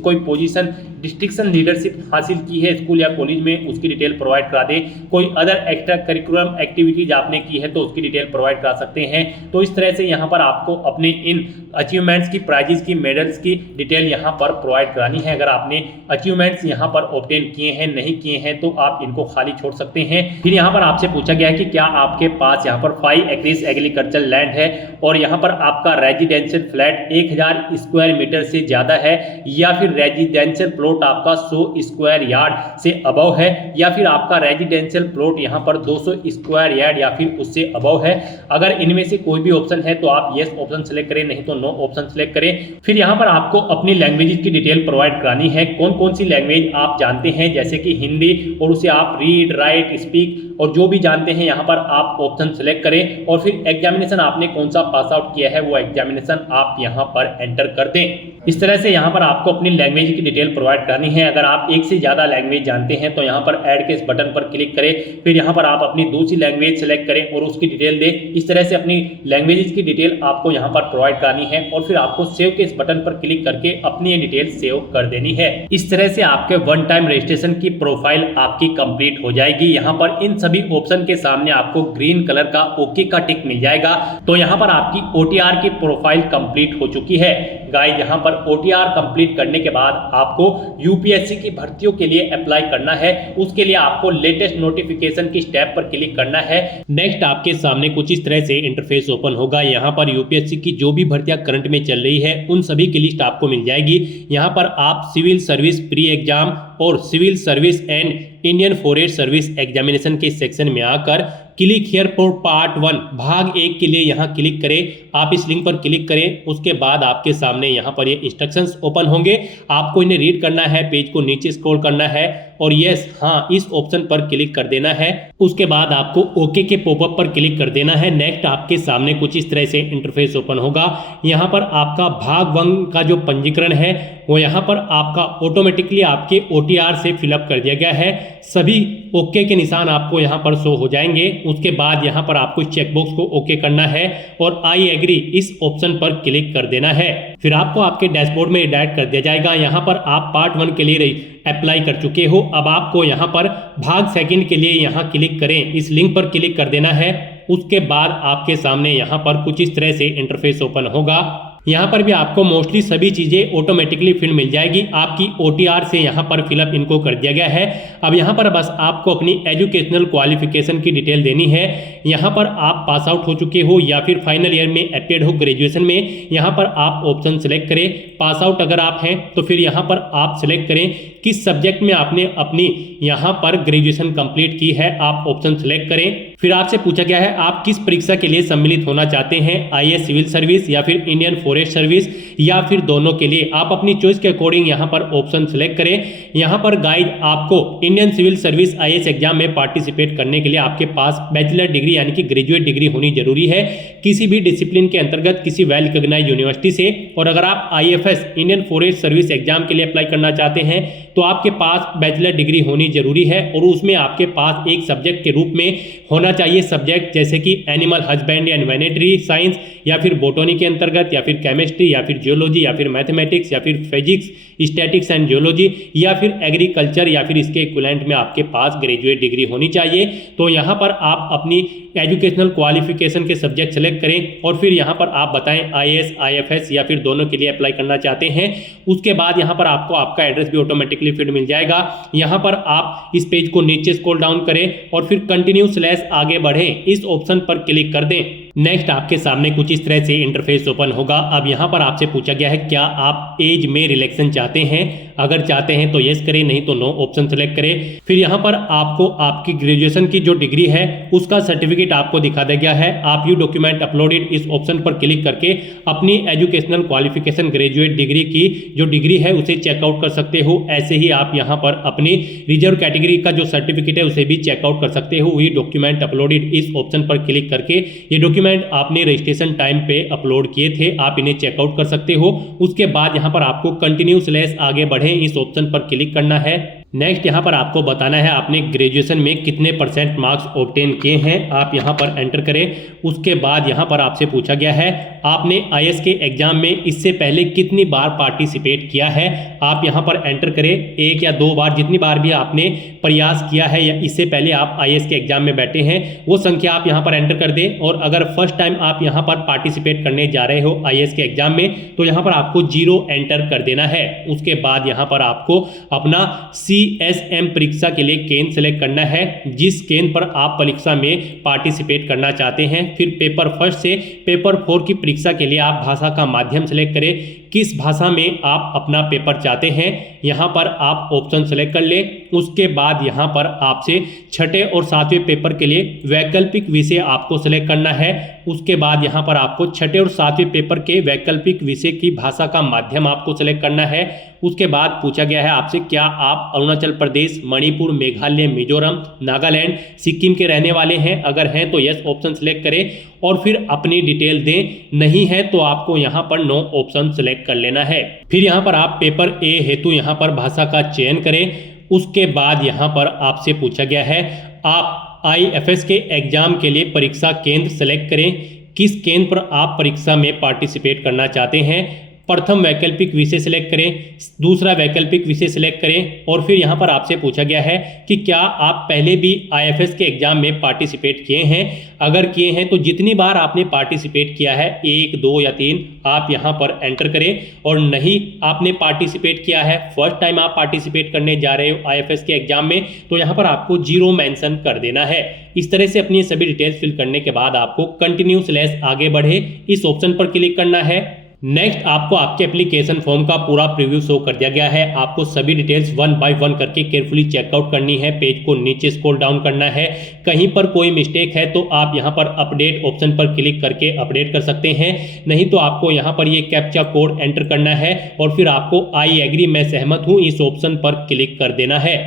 कोई पोजीशन डिस्ट्रिक्शन लीडरशिप हासिल की है स्कूल या कॉलेज में, उसकी डिटेल प्रोवाइड करा दें। कोई अदर एक्स्ट्रा करिकुलम एक्टिविटीज आपने की है तो उसकी डिटेल प्रोवाइड करा सकते हैं। तो इस तरह से यहाँ पर आपको अपने इन अचीवमेंट्स की, प्राइजेस की, मेडल्स की डिटेल यहाँ पर प्रोवाइड करानी है। अगर आपने अचीवमेंट्स यहाँ पर ऑब्टेन किए हैं, नहीं किए हैं तो आप इनको खाली छोड़ सकते हैं। फिर यहाँ पर आपसे पूछा गया है कि क्या आपके पास यहाँ पर 5 एकड़्स एग्रीकल्चर लैंड है और यहाँ पर आपका रेजिडेंशियल फ्लैट 1000 स्क्वायर मीटर से ज्यादा है, या फिर रेजिडेंशियल प्लॉट आपका 100 स्क्वायर यार्ड से अबव है, या फिर आपका रेजिडेंशियल प्लॉट यहाँ पर 200 स्क्वायर यार्ड या फिर उससे अबव है। अगर इनमें से कोई भी ऑप्शन है तो आप यस ऑप्शन सेलेक्ट करें, नहीं तो नो ऑप्शन सेलेक्ट करें। फिर यहाँ पर आपको अपनी लैंग्वेज की डिटेल प्रोवाइड करानी है। कौन कौन सी लैंग्वेज आप जानते हैं, जैसे कि हिंदी, और उसे आप रीड, राइट, स्पीक और जो भी जानते हैं यहाँ पर आप ऑप्शन सेलेक्ट करें। और फिर एग्जामिनेशन आपने कौन सा पास आउट किया है वो एग्जामिनेशन आप यहाँ पर एंटर कर दें। इस तरह से यहाँ पर आपको अपनी लैंग्वेज की डिटेल प्रोवाइड करनी है। अगर आप एक से ज़्यादा लैंग्वेज जानते हैं तो यहाँ पर ऐड के इस बटन पर क्लिक करें। फिर यहाँ पर आप अपनी दूसरी लैंग्वेज सेलेक्ट करें और उसकी डिटेल दें। इस तरह से अपनी लैंग्वेज की डिटेल आपको यहाँ पर प्रोवाइड करनी है और फिर आपको सेव के इस बटन पर क्लिक करके अपनी ये डिटेल सेव कर देनी है। इस तरह से आपके वन टाइम रजिस्ट्रेशन की प्रोफाइल आपकी कंप्लीट हो जाएगी। यहाँ पर इन सभी ऑप्शन के सामने आपको ग्रीन कलर का ओके का टिक मिल जाएगा। तो यहाँ पर आपकी OTR की प्रोफाइल कंप्लीट हो चुकी है। गाइस, यहाँ पर OTR कंप्लीट करने के बाद आपको यूपीएससी की भर्तियों के लिए अप्लाई करना है। उसके लिए आपको लेटेस्ट नोटिफिकेशन की स्टेप पर क्लिक करना है। नेक्स्ट आपके सामने कुछ इस तरह से इंटरफेस ओपन होगा। यहाँ पर यूपीएससी की जो भी भर्तियां करंट में चल रही है उन सभी की लिस्ट आपको मिल जाएगी। यहाँ पर आप सिविल सर्विस प्री एग्जाम और civil service and Indian forest service examination के सेक्शन में आकर क्लिक हियर फॉर पार्ट 1 भाग 1 के लिए यहाँ क्लिक करें। आप इस लिंक पर क्लिक करें, उसके बाद आपके सामने यहाँ पर ये इंस्ट्रक्शंस ओपन होंगे। आपको इन्हें रीड करना है, पेज को नीचे स्क्रॉल करना है और यस हाँ इस ऑप्शन पर क्लिक कर देना है। उसके बाद आपको ओके के पॉपअप पर क्लिक कर देना है। नेक्स्ट आपके सामने कुछ इस तरह से इंटरफेस ओपन होगा। यहाँ पर आपका भाग 1 का जो पंजीकरण है वो यहाँ पर आपका ऑटोमेटिकली आपके OTR से फिलअप कर दिया गया है। सभी ओके के निशान आपको यहाँ पर शो हो जाएंगे। उसके बाद यहाँ पर आपको चेकबॉक्स को ओके करना है और आई एग्री इस ऑप्शन पर क्लिक कर देना है। फिर आपको आपके डैशबोर्ड में रिडायरेक्ट कर दिया जाएगा। यहाँ पर आप पार्ट 1 के लिए अप्लाई कर चुके हो। अब आपको यहाँ पर भाग 2 के लिए यहाँ क्लिक करें, इस लिंक पर क्लिक कर देना है। उसके बाद आपके सामने यहाँ पर कुछ इस तरह से इंटरफेस ओपन होगा। यहाँ पर भी आपको मोस्टली सभी चीज़ें ऑटोमेटिकली फिल मिल जाएगी। आपकी OTR से यहाँ पर फिलअप इनको कर दिया गया है। अब यहाँ पर बस आपको अपनी एजुकेशनल क्वालिफिकेशन की डिटेल देनी है। यहाँ पर आप पास आउट हो चुके हो या फिर फाइनल ईयर में अपियर्ड हो ग्रेजुएशन में, यहाँ पर आप ऑप्शन सेलेक्ट करें। पास आउट अगर आप हैं तो फिर यहाँ पर आप सेलेक्ट करें किस सब्जेक्ट में आपने अपनी यहाँ पर ग्रेजुएशन कंप्लीट की है, आप ऑप्शन सेलेक्ट करें। फिर आपसे पूछा गया है आप किस परीक्षा के लिए सम्मिलित होना चाहते हैं, IAS सिविल सर्विस या फिर इंडियन फॉरेस्ट सर्विस या फिर दोनों के लिए। आप अपनी चॉइस के अकॉर्डिंग यहाँ पर ऑप्शन सेलेक्ट करें। यहाँ पर गाइड आपको Indian civil service IAS exam में पार्टिसिपेट करने के लिए आपके पास बैचलर डिग्री यानी कि ग्रेजुएट डिग्री होनी जरूरी है किसी भी डिसिप्लिन के अंतर्गत किसी वेल रिकॉग्नाइज्ड यूनिवर्सिटी से। और अगर आप IFS Indian forest service exam के लिए अप्लाई करना चाहते हैं तो आपके पास बैचलर डिग्री होनी जरूरी है और उसमें आपके पास एक सब्जेक्ट के रूप में होना चाहिए सब्जेक्ट जैसे कि animal husbandry and veterinary science या फिर बोटनी के अंतर्गत या फिर केमिस्ट्री या फिर जियोलॉजी या फिर मैथमेटिक्स या फिर फिजिक्स, स्टैटिक्स एंड जियोलॉजी या फिर एग्रीकल्चर या फिर इसके इक्विवेलेंट में आपके पास ग्रेजुएट डिग्री होनी चाहिए। तो यहाँ पर आप अपनी एजुकेशनल क्वालिफिकेशन के सब्जेक्ट सेलेक्ट करें और फिर यहाँ पर आप बताएं IAS IFS या फिर दोनों के लिए अप्लाई करना चाहते हैं। उसके बाद यहाँ पर आपको आपका एड्रेस भी ऑटोमेटिकली फिट मिल जाएगा। यहाँ पर आप इस पेज को नीचे स्क्रॉल डाउन करें और फिर कंटिन्यू / आगे बढ़ें इस ऑप्शन पर क्लिक कर दें। नेक्स्ट आपके सामने कुछ इस तरह से इंटरफेस ओपन होगा। अब यहाँ पर आपसे पूछा गया है क्या आप एज में रिलैक्सेशन चाहते हैं, अगर चाहते हैं तो यस करें, नहीं तो नो ऑप्शन सेलेक्ट करें। फिर यहाँ पर आपको आपकी ग्रेजुएशन की जो डिग्री है उसका सर्टिफिकेट आपको दिखा दिया गया है। आप यू डॉक्यूमेंट अपलोडेड इस ऑप्शन पर क्लिक करके अपनी एजुकेशनल क्वालिफिकेशन ग्रेजुएट डिग्री की जो डिग्री है उसे चेकआउट कर सकते हो। ऐसे ही आप यहाँ पर अपनी रिजर्व कैटेगरी का जो सर्टिफिकेट है उसे भी चेकआउट कर सकते हो। वी डॉक्यूमेंट अपलोडेड इस ऑप्शन पर क्लिक करके ये डॉक्यूमेंट डॉक्यूमेंट आपने रजिस्ट्रेशन टाइम पे अपलोड किए थे आप इन्हें चेकआउट कर सकते हो। उसके बाद यहाँ पर आपको कंटिन्यू / आगे बढ़े इस ऑप्शन पर क्लिक करना है। नेक्स्ट यहाँ पर आपको बताना है आपने ग्रेजुएशन में कितने % मार्क्स ऑब्टेन किए हैं, आप यहाँ पर एंटर करें। उसके बाद यहाँ पर आपसे पूछा गया है आपने आईएएस के एग्जाम में इससे पहले कितनी बार पार्टिसिपेट किया है, आप यहाँ पर एंटर करें। 1 या 2 बार, जितनी बार भी आपने प्रयास किया है या इससे पहले आप आईएएस के एग्जाम में बैठे हैं वो संख्या आप यहाँ पर एंटर कर दें। और अगर फर्स्ट टाइम आप यहाँ पर पार्टिसिपेट करने जा रहे हो आईएएस के एग्जाम में तो यहाँ पर आपको 0 एंटर कर देना है। उसके बाद यहाँ पर आपको अपना CSM परीक्षा के लिए केंद्र सेलेक्ट करना है, जिस केंद्र पर आप परीक्षा में पार्टिसिपेट करना चाहते हैं। फिर पेपर 1 से पेपर 4 की परीक्षा के लिए आप भाषा का माध्यम सेलेक्ट करें, किस भाषा में आप अपना पेपर चाहते हैं यहाँ पर आप ऑप्शन सेलेक्ट कर लें। उसके बाद यहाँ पर आपसे 6ठे और 7वें पेपर के लिए वैकल्पिक विषय आपको सेलेक्ट करना है। उसके बाद यहाँ पर आपको 6ठे और 7वें पेपर के वैकल्पिक विषय की भाषा का माध्यम आपको सेलेक्ट करना है। उसके बाद पूछा गया है आपसे क्या आप अरुणाचल प्रदेश, मणिपुर, मेघालय, मिजोरम, नागालैंड, सिक्किम के रहने वाले हैं, अगर हैं तो यस ऑप्शन सेलेक्ट करें और फिर अपनी डिटेल दें, नहीं है तो आपको यहाँ पर नो ऑप्शन सेलेक्ट कर लेना है। फिर यहाँ पर आप पेपर ए हेतु यहाँ पर भाषा का चयन करें। उसके बाद यहाँ पर आपसे पूछा गया है आप आईएफएस के एग्जाम के लिए परीक्षा केंद्र सेलेक्ट करें, किस केंद्र पर आप परीक्षा में पार्टिसिपेट करना चाहते हैं। प्रथम वैकल्पिक विषय सिलेक्ट करें, दूसरा वैकल्पिक विषय सिलेक्ट करें और फिर यहाँ पर आपसे पूछा गया है कि क्या आप पहले भी आईएफएस के एग्जाम में पार्टिसिपेट किए हैं, अगर किए हैं तो जितनी बार आपने पार्टिसिपेट किया है 1, 2 या 3 आप यहाँ पर एंटर करें। और नहीं आपने पार्टिसिपेट किया है, फर्स्ट टाइम आप पार्टिसिपेट करने जा रहे हो आईएफएस के एग्जाम में तो यहाँ पर आपको 0 मेंशन कर देना है। इस तरह से अपनी सभी डिटेल्स फिल करने के बाद आपको कंटिन्यू / आगे बढ़े इस ऑप्शन पर क्लिक करना है। नेक्स्ट आपको आपके एप्लीकेशन फॉर्म का पूरा प्रीव्यू शो कर दिया गया है। आपको सभी डिटेल्स 1 बाय 1 करके केयरफुली चेकआउट करनी है, पेज को नीचे स्क्रॉल डाउन करना है। कहीं पर कोई मिस्टेक है तो आप यहां पर अपडेट ऑप्शन पर क्लिक करके अपडेट कर सकते हैं, नहीं तो आपको यहां पर ये कैप्चा कोड एंटर करना है और फिर आपको आई एग्री मैं सहमत हूं इस ऑप्शन पर क्लिक कर देना है।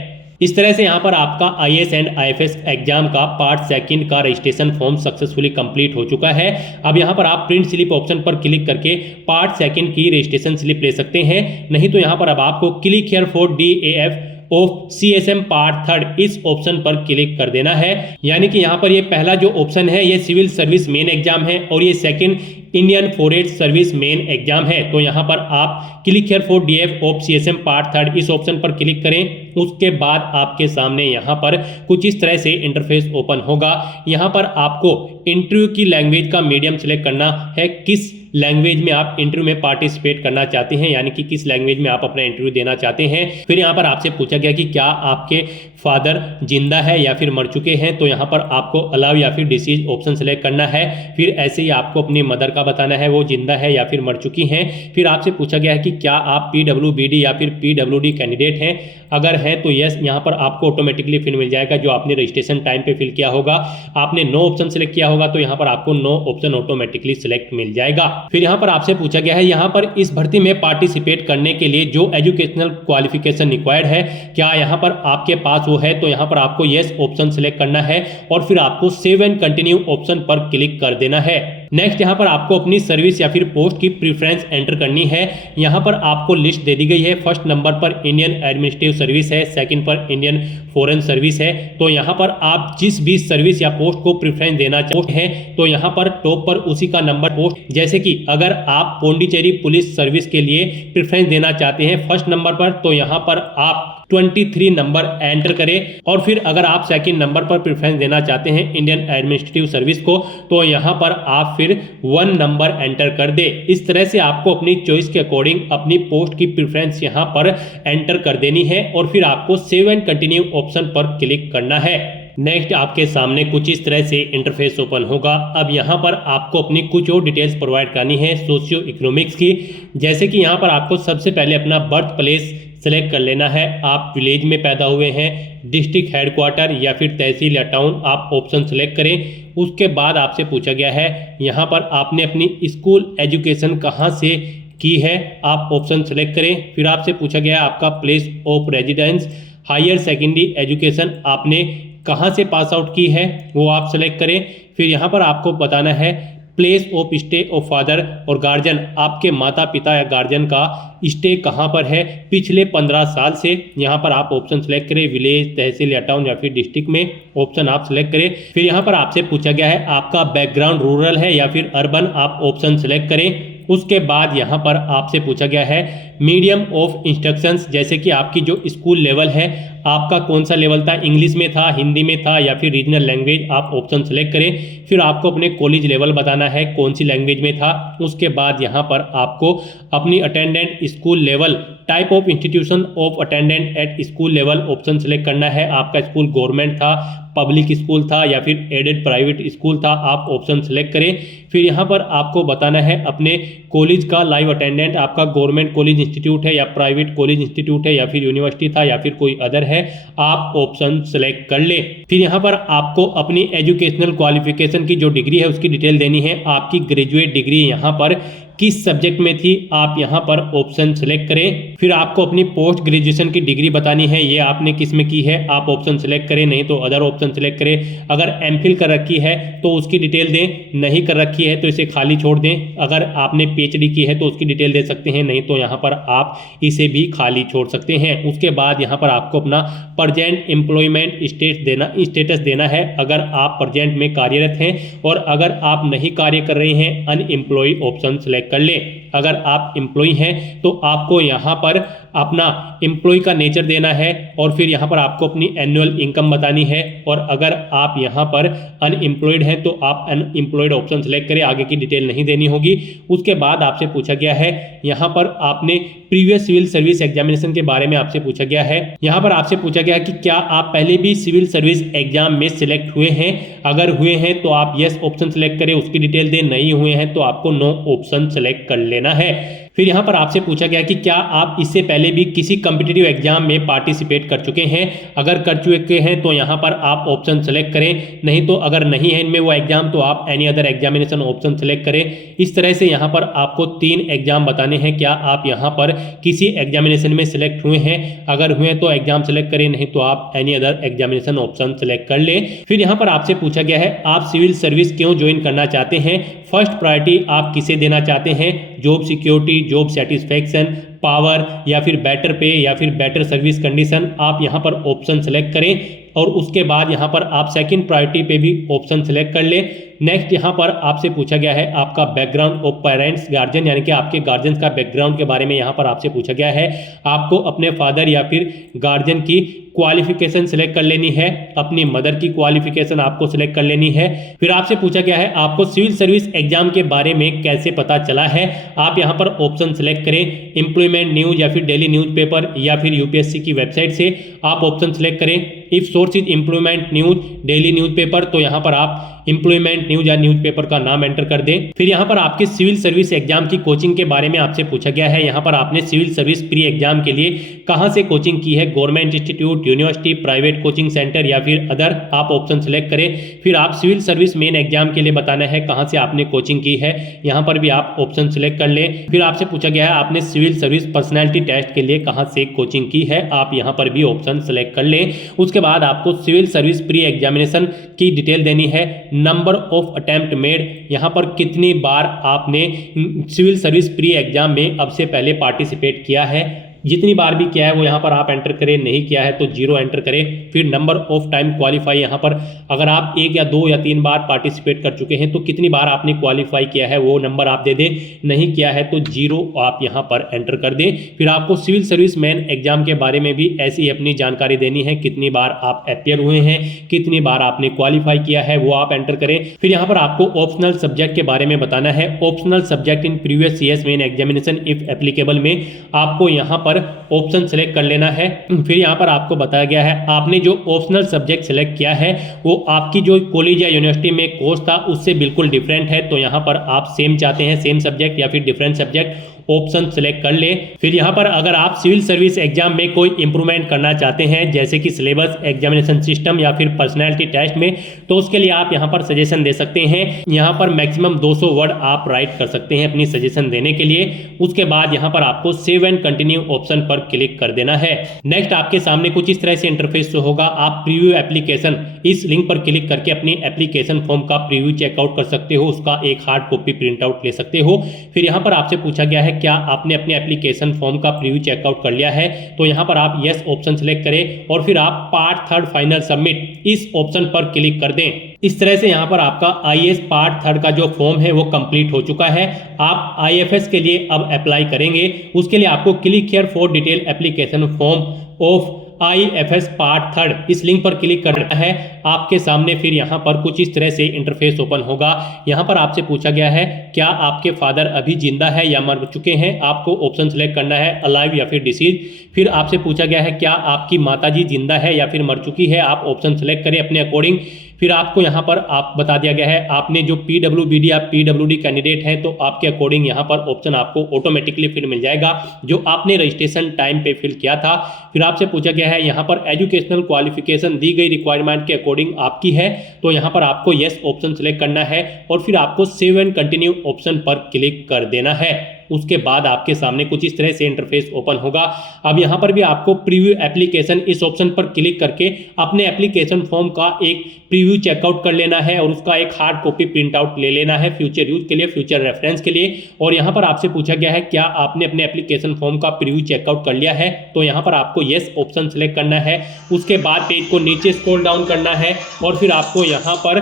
इस तरह से यहाँ पर आपका आईएएस एंड आईएफएस एग्जाम का पार्ट 2 का रजिस्ट्रेशन फॉर्म सक्सेसफुली कंप्लीट हो चुका है। अब यहाँ पर आप प्रिंट स्लिप ऑप्शन पर क्लिक करके पार्ट 2 की रजिस्ट्रेशन स्लिप ले सकते हैं, नहीं तो यहाँ पर अब आपको click here for DAF of CSM part 3 इस ऑप्शन पर क्लिक कर देना है। यानी कि यहाँ पर ये पहला जो ऑप्शन है ये सिविल सर्विस मेन एग्जाम है और ये second Indian forest service main exam है। तो यहाँ पर आप click here for DAF of CSM part 3 इस ऑप्शन पर क्लिक करें। उसके बाद आपके सामने यहाँ पर कुछ इस तरह से इंटरफेस ओपन होगा। यहाँ पर आपको इंटरव्यू की लैंग्वेज का मीडियम सेलेक्ट करना है, किस लैंग्वेज में आप इंटरव्यू में पार्टिसिपेट करना चाहते हैं, यानी कि किस लैंग्वेज में आप अपना इंटरव्यू देना चाहते हैं। फिर यहाँ पर आपसे पूछा गया कि क्या आपके फादर जिंदा है या फिर मर चुके हैं, तो यहाँ पर आपको अलाउ या फिर डिसीज ऑप्शन सेलेक्ट करना है। फिर ऐसे ही आपको अपनी मदर का बताना है वो जिंदा है या फिर मर चुकी हैं। फिर आपसे पूछा गया है कि क्या आप PWBD या फिर PWD कैंडिडेट हैं, अगर है तो यस यहाँ पर आपको ऑटोमेटिकली फिर मिल जाएगा जो आपने रजिस्ट्रेशन टाइम पे फिल किया होगा। आपने नो ऑप्शन सेलेक्ट किया होगा तो यहाँ पर आपको नो ऑप्शन ऑटोमेटिकली सिलेक्ट मिल जाएगा। फिर यहाँ पर आपसे पूछा गया है यहाँ पर इस भर्ती में पार्टिसिपेट करने के लिए जो एजुकेशनल क्वालिफिकेशन रिक्वायर्ड है क्या यहाँ पर आपके पास वो है, तो यहाँ पर आपको यस ऑप्शन सेलेक्ट करना है और फिर आपको सेव एंड कंटिन्यू ऑप्शन पर क्लिक कर देना है। नेक्स्ट यहाँ पर आपको अपनी सर्विस या फिर पोस्ट की प्रीफ्रेंस एंटर करनी है। यहाँ पर आपको लिस्ट दे दी गई है, फर्स्ट नंबर पर इंडियन एडमिनिस्ट्रेटिव सर्विस है, सेकंड पर इंडियन फॉरेन सर्विस है। तो यहाँ पर आप जिस भी सर्विस या पोस्ट को प्रीफ्रेंस देना चाहते हैं तो यहाँ पर टॉप पर उसी का नंबर पोस्ट, जैसे कि अगर आप पौंडीचेरी पुलिस सर्विस के लिए प्रीफ्रेंस देना चाहते हैं फर्स्ट नंबर पर तो यहाँ पर आप 23 नंबर एंटर करें और फिर अगर आप सेकंड नंबर पर प्रेफरेंस देना चाहते हैं इंडियन एडमिनिस्ट्रेटिव सर्विस को तो यहाँ पर आप फिर 1 नंबर एंटर कर दे। इस तरह से आपको अपनी चॉइस के अकॉर्डिंग अपनी पोस्ट की प्रेफरेंस यहाँ पर एंटर कर देनी है और फिर आपको सेव एंड कंटिन्यू ऑप्शन पर क्लिक करना है। नेक्स्ट आपके सामने कुछ इस तरह से इंटरफेस ओपन होगा। अब यहाँ पर आपको अपनी कुछ और डिटेल्स प्रोवाइड करनी है सोशियो इकोनॉमिक्स की, जैसे कि यहाँ पर आपको सबसे पहले अपना बर्थ प्लेस सेलेक्ट कर लेना है। आप विलेज में पैदा हुए हैं, डिस्ट्रिक्ट हेडक्वार्टर या फिर तहसील या टाउन आप ऑप्शन सेलेक्ट करें। उसके बाद आपसे पूछा गया है यहाँ पर आपने अपनी स्कूल एजुकेशन कहाँ से की है, आप ऑप्शन सेलेक्ट करें। फिर आपसे पूछा गया है आपका place of residence, higher secondary education आपने कहाँ से पास आउट की है वो आप सेलेक्ट करें। फिर यहाँ पर आपको बताना है place of stay of father और गार्जियन, आपके माता पिता या गार्जियन का स्टे कहाँ पर है पिछले 15 साल से। यहाँ पर आप ऑप्शन सेलेक्ट करें, विलेज, तहसील या टाउन या फिर डिस्ट्रिक्ट में ऑप्शन आप सेलेक्ट करें। फिर यहाँ पर आपसे पूछा गया है आपका बैकग्राउंड रूरल है या फिर अर्बन, आप ऑप्शन सेलेक्ट करें। उसके बाद यहाँ पर आपसे पूछा गया है मीडियम ऑफ इंस्ट्रक्शंस, जैसे कि आपकी जो स्कूल लेवल है आपका कौन सा लेवल था, इंग्लिश में था, हिंदी में था या फिर रीजनल लैंग्वेज, आप ऑप्शन सेलेक्ट करें। फिर आपको अपने कॉलेज लेवल बताना है कौन सी लैंग्वेज में था। उसके बाद यहाँ पर आपको अपनी attendant school level, type of institution of attendant at school level option select करना है। आपका स्कूल गवर्नमेंट था, पब्लिक स्कूल था या फिर एडेड प्राइवेट स्कूल था, आप ऑप्शन सेलेक्ट करें। फिर यहाँ पर आपको बताना है अपने कॉलेज का लाइव अटेंडेंट, आपका गवर्नमेंट कॉलेज इंस्टीट्यूट है या प्राइवेट कॉलेज इंस्टीट्यूट है या फिर यूनिवर्सिटी था या फिर कोई अदर है, आप ऑप्शन सेलेक्ट कर ले। फिर यहाँ पर आपको अपनी एजुकेशनल क्वालिफिकेशन की जो डिग्री है उसकी डिटेल देनी है। आपकी ग्रेजुएट डिग्री यहाँ पर किस सब्जेक्ट में थी, आप यहाँ पर ऑप्शन सेलेक्ट करें। फिर आपको अपनी पोस्ट ग्रेजुएशन की डिग्री बतानी है, ये आपने किस में की है, आप ऑप्शन सेलेक्ट करें, नहीं तो अदर ऑप्शन सेलेक्ट करें। अगर एमफिल कर रखी है तो उसकी डिटेल दें, नहीं कर रखी है तो इसे खाली छोड़ दें। अगर आपने पीएचडी की है तो उसकी डिटेल दे सकते हैं, नहीं तो यहाँ पर आप इसे भी खाली छोड़ सकते हैं। उसके बाद यहाँ पर आपको अपना प्रेजेंट एम्प्लॉयमेंट स्टेटस देना है, अगर आप प्रेजेंट में कार्यरत हैं, और अगर आप नहीं कार्य कर रहे हैं अनएम्प्लॉय ऑप्शन सेलेक्ट कर ले। अगर आप एम्प्लॉय हैं तो आपको यहाँ पर अपना एम्प्लॉय का नेचर देना है और फिर यहाँ पर आपको अपनी एनुअल इनकम बतानी है। और अगर आप यहाँ पर अनएम्प्लॉयड हैं तो आप अनएम्प्लॉयड ऑप्शन सेलेक्ट करें, आगे की डिटेल नहीं देनी होगी। उसके बाद आपसे पूछा गया है यहाँ पर आपने प्रीवियस सिविल सर्विस एग्जामिनेशन के बारे में आपसे पूछा गया है। यहाँ पर आपसे पूछा गया है कि क्या आप पहले भी सिविल सर्विस एग्जाम में सिलेक्ट हुए हैं, अगर हुए हैं तो आप यस ऑप्शन सेलेक्ट करें, उसकी डिटेल दें, नहीं हुए हैं तो आपको नो ऑप्शन सेलेक्ट कर लेना है। फिर यहाँ पर आपसे पूछा गया कि क्या आप इससे पहले भी किसी कॉम्पिटिटिव एग्जाम में पार्टिसिपेट कर चुके हैं, अगर कर चुके हैं तो यहाँ पर आप ऑप्शन सेलेक्ट करें, नहीं तो अगर नहीं है इनमें वो एग्जाम तो आप any other examination option select करें। इस तरह से यहाँ पर आपको 3 एग्जाम बताने हैं, क्या आप यहाँ पर किसी एग्जामिनेशन में सिलेक्ट हुए हैं, अगर हुए तो एग्जाम सेलेक्ट करें, नहीं तो आप any other examination option select कर लें। फिर यहाँ पर आपसे पूछा गया है आप सिविल सर्विस क्यों ज्वाइन करना चाहते हैं, फर्स्ट प्रायोरिटी आप किसे देना चाहते हैं, job security, job satisfaction, power या फिर बेटर पे या फिर बेटर सर्विस कंडीशन, आप यहाँ पर ऑप्शन सेलेक्ट करें। और उसके बाद यहाँ पर आप सेकंड प्रायोरिटी पे भी ऑप्शन सेलेक्ट कर लें। नेक्स्ट यहाँ पर आपसे पूछा गया है आपका बैकग्राउंड ऑफ पेरेंट्स गार्जियन, यानी कि आपके गार्जियंस का बैकग्राउंड के बारे में यहाँ पर आपसे पूछा गया है। आपको अपने फादर या फिर गार्जियन की क्वालिफिकेशन सिलेक्ट कर लेनी है, अपनी मदर की क्वालिफिकेशन आपको सिलेक्ट कर लेनी है। फिर आपसे पूछा गया है आपको सिविल सर्विस एग्जाम के बारे में कैसे पता चला है, आप यहाँ पर ऑप्शन सेलेक्ट करें, एम्प्लॉयमेंट न्यूज या फिर डेली न्यूज़पेपर या फिर यूपीएससी की वेबसाइट से आप ऑप्शन सेलेक्ट करें। If source is employment news daily newspaper, तो यहाँ पर आप एम्प्लॉयमेंट न्यूज या न्यूज़पेपर का नाम एंटर कर दें। फिर यहाँ पर आपके सिविल सर्विस एग्जाम की कोचिंग के बारे में आपसे पूछा गया है, यहाँ पर आपने सिविल सर्विस प्री एग्जाम के लिए कहाँ से कोचिंग की है, government institute, university, private coaching centre या फिर अदर, आप ऑप्शन सेलेक्ट करें। फिर आप सिविल सर्विस मेन एग्जाम के लिए बताना है कहाँ से आपने कोचिंग की है, यहाँ पर भी आप ऑप्शन सेलेक्ट कर लें। फिर आपसे पूछा गया है आपने सिविल सर्विस पर्सनैलिटी टेस्ट के लिए कहाँ से कोचिंग की है, आप यहाँ पर भी ऑप्शन सेलेक्ट कर लें। उसके बाद आपको सिविल सर्विस प्री एग्जामिनेशन की डिटेल देनी है, नंबर ऑफ अटेम्प्ट मेड, यहाँ पर कितनी बार आपने सिविल सर्विस प्री एग्जाम में अब से पहले पार्टिसिपेट किया है, जितनी बार भी किया है वो यहाँ पर आप एंटर करें, नहीं किया है तो 0 एंटर करें। फिर नंबर ऑफ टाइम क्वालिफाई, यहाँ पर अगर आप 1 या 2 या 3 बार पार्टिसिपेट कर चुके हैं तो कितनी बार आपने क्वालिफाई किया है वो नंबर आप दे दें, नहीं किया है तो 0 आप यहाँ पर एंटर कर दें। फिर आपको सिविल सर्विस मैन एग्जाम के बारे में भी ऐसी अपनी जानकारी देनी है, कितनी बार आप अपियर हुए हैं, कितनी बार आपने क्वालिफाई किया है वो आप एंटर करें। फिर यहाँ पर आपको ऑप्शनल सब्जेक्ट के बारे में बताना है, optional subject in previous years main examination if applicable में आपको यहाँ पर ऑप्शन सेलेक्ट कर लेना है। फिर यहाँ पर आपको बताया गया है आपने जो ऑप्शनल सब्जेक्ट सेलेक्ट किया है वो आपकी जो कॉलेज या यूनिवर्सिटी में कोर्स था उससे बिल्कुल डिफरेंट है, तो यहाँ पर आप सेम चाहते हैं, सेम सब्जेक्ट या फिर डिफरेंट सब्जेक्ट, ऑप्शन सेलेक्ट कर लें। फिर यहाँ पर अगर आप सिविल सर्विस एग्जाम में कोई इंप्रूवमेंट करना चाहते हैं, जैसे कि सिलेबस, एग्जामिनेशन सिस्टम या फिर पर्सनैलिटी टेस्ट में, तो उसके लिए आप यहाँ पर सजेशन दे सकते हैं। यहाँ पर मैक्सिमम 200 वर्ड आप राइट कर सकते हैं अपनी सजेशन देने के लिए। उसके बाद यहाँ पर आपको सेव एंड कंटिन्यू ऑप्शन पर क्लिक कर देना है। नेक्स्ट आपके सामने कुछ इस तरह से इंटरफेस होगा। आप प्रीव्यू एप्लीकेशन, इस लिंक पर क्लिक करके अपनी एप्लीकेशन फॉर्म का प्रीव्यू चेकआउट कर सकते हो, उसका एक हार्ड कॉपी प्रिंट आउट ले सकते हो। फिर यहाँ पर आपसे पूछा गया है क्या आपने अपने एप्लीकेशन फॉर्म का प्रीव्यू चेकआउट कर लिया है, तो यहाँ पर आप यस ऑप्शन सेलेक्ट करें और फिर आप पार्ट 3 फाइनल सबमिट इस ऑप्शन पर क्लिक कर दें। इस तरह से यहाँ पर आपका आईएएस पार्ट 3 का जो फॉर्म है वो कंप्लीट हो चुका है। आप आईएफएस के लिए अब अप्लाई करेंगे। उसके लिए आपको click here for detail application form of IFS part 3 इस लिंक पर क्लिक करना है। आपके सामने फिर यहाँ पर कुछ इस तरह से इंटरफेस ओपन होगा। यहाँ पर आपसे पूछा गया है क्या आपके फादर अभी जिंदा है या मर चुके हैं। आपको ऑप्शन सेलेक्ट करना है अलाइव या फिर डिसीज। फिर आपसे पूछा गया है क्या आपकी माताजी जिंदा है या फिर मर चुकी है। आप ऑप्शन सेलेक्ट करें अपने अकॉर्डिंग। फिर आपको यहाँ पर आप बता दिया गया है आपने जो पीडब्ल्यूबीडी या पीडब्ल्यूडी कैंडिडेट हैं, तो आपके अकॉर्डिंग यहाँ पर ऑप्शन आपको ऑटोमेटिकली फिर मिल जाएगा जो आपने रजिस्ट्रेशन टाइम पे फिल किया था। फिर आपसे पूछा गया है यहाँ पर एजुकेशनल क्वालिफिकेशन दी गई रिक्वायरमेंट के अकॉर्डिंग आपकी है, तो यहाँ पर आपको यस ऑप्शन सेलेक्ट करना है और फिर आपको सेव एंड कंटिन्यू ऑप्शन पर क्लिक कर देना है। उसके बाद आपके सामने कुछ इस तरह से इंटरफेस ओपन होगा। अब यहाँ पर भी आपको प्रीव्यू एप्लीकेशन इस ऑप्शन पर क्लिक करके अपने एप्लीकेशन फॉर्म का एक प्रीव्यू चेकआउट कर लेना है और उसका एक हार्ड कॉपी प्रिंट आउट ले लेना है फ्यूचर यूज के लिए, फ्यूचर रेफरेंस के लिए। और यहाँ पर आपसे पूछा गया है क्या आपने अपने एप्लीकेशन फॉर्म का प्रीव्यू चेकआउट कर लिया है, तो यहाँ पर आपको यस ऑप्शन सेलेक्ट करना है। उसके बाद पेज को नीचे स्क्रॉल डाउन करना है और फिर आपको यहाँ पर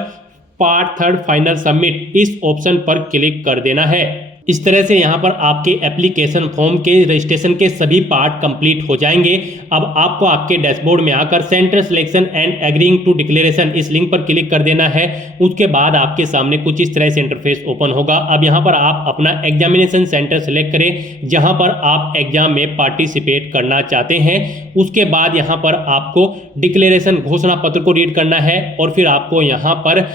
पार्ट 3 फाइनल सबमिट इस ऑप्शन पर क्लिक कर देना है। इस तरह से यहाँ पर आपके एप्लीकेशन फॉर्म के रजिस्ट्रेशन के सभी पार्ट कंप्लीट हो जाएंगे। अब आपको आपके डैशबोर्ड में आकर centre selection and agreeing to declaration इस लिंक पर क्लिक कर देना है। उसके बाद आपके सामने कुछ इस तरह से इंटरफेस ओपन होगा। अब यहाँ पर आप अपना एग्जामिनेशन सेंटर सेलेक्ट करें जहाँ पर आप एग्जाम में पार्टिसिपेट करना चाहते हैं। उसके बाद यहाँ पर आपको डिक्लेरेशन घोषणा पत्र को रीड करना है और फिर आपको यहाँ पर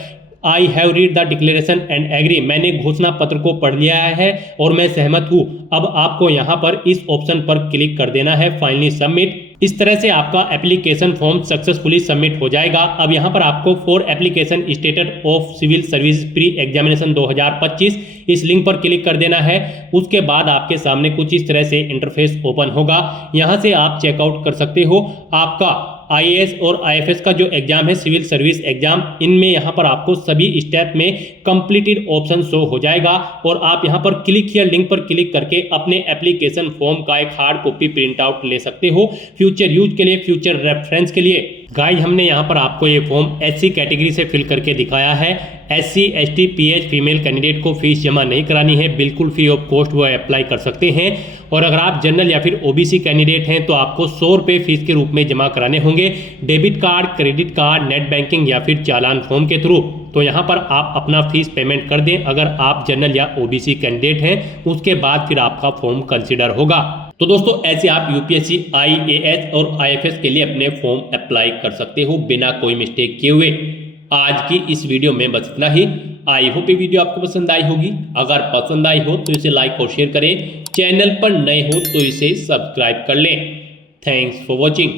I have read the declaration and agree, मैंने घोषणा पत्र को पढ़ लिया है और मैं सहमत हूँ। अब आपको यहाँ पर इस ऑप्शन पर क्लिक कर देना है फाइनली सबमिट। इस तरह से आपका एप्लीकेशन फॉर्म सक्सेसफुली सबमिट हो जाएगा। अब यहाँ पर आपको for application status of civil service pre examination 2025 इस लिंक पर क्लिक कर देना है। उसके बाद आपके सामने कुछ इस तरह से इंटरफेस ओपन होगा। यहाँ से आप चेकआउट कर सकते हो आपका आईएएस और आईएफएस का जो एग्जाम है सिविल सर्विस एग्जाम, इनमें यहाँ पर आपको सभी स्टेप में कंप्लीटेड ऑप्शन शो हो जाएगा और आप यहाँ पर क्लिक हियर लिंक पर क्लिक करके अपने एप्लीकेशन फॉर्म का एक हार्ड कॉपी प्रिंट आउट ले सकते हो फ्यूचर यूज के लिए, फ्यूचर रेफरेंस के लिए। गाइस हमने यहाँ पर आपको ये फॉर्म एससी कैटेगरी से फिल करके दिखाया है। SC ST pH female candidate को फीस जमा नहीं करानी है, बिल्कुल फ्री ऑफ कॉस्ट वो अप्लाई कर सकते हैं। और अगर आप जनरल या फिर ओबीसी कैंडिडेट हैं तो आपको 100 रुपये फीस के रूप में जमा कराने होंगे debit card, credit card, net banking या फिर चालान फॉर्म के थ्रू। तो यहाँ पर आप अपना फीस पेमेंट कर दें अगर आप जनरल या ओबीसी कैंडिडेट हैं, उसके बाद फिर आपका फॉर्म कंसिडर होगा। तो दोस्तों ऐसे आप यूपीएससी, आईएएस और आईएफएस के लिए अपने फॉर्म अप्लाई कर सकते हो बिना कोई मिस्टेक किए हुए। आज की इस वीडियो में बस इतना ही। आई होप ये वीडियो आपको पसंद आई होगी। अगर पसंद आई हो तो इसे लाइक और शेयर करें। चैनल पर नए हो तो इसे सब्सक्राइब कर लें। Thanks for watching.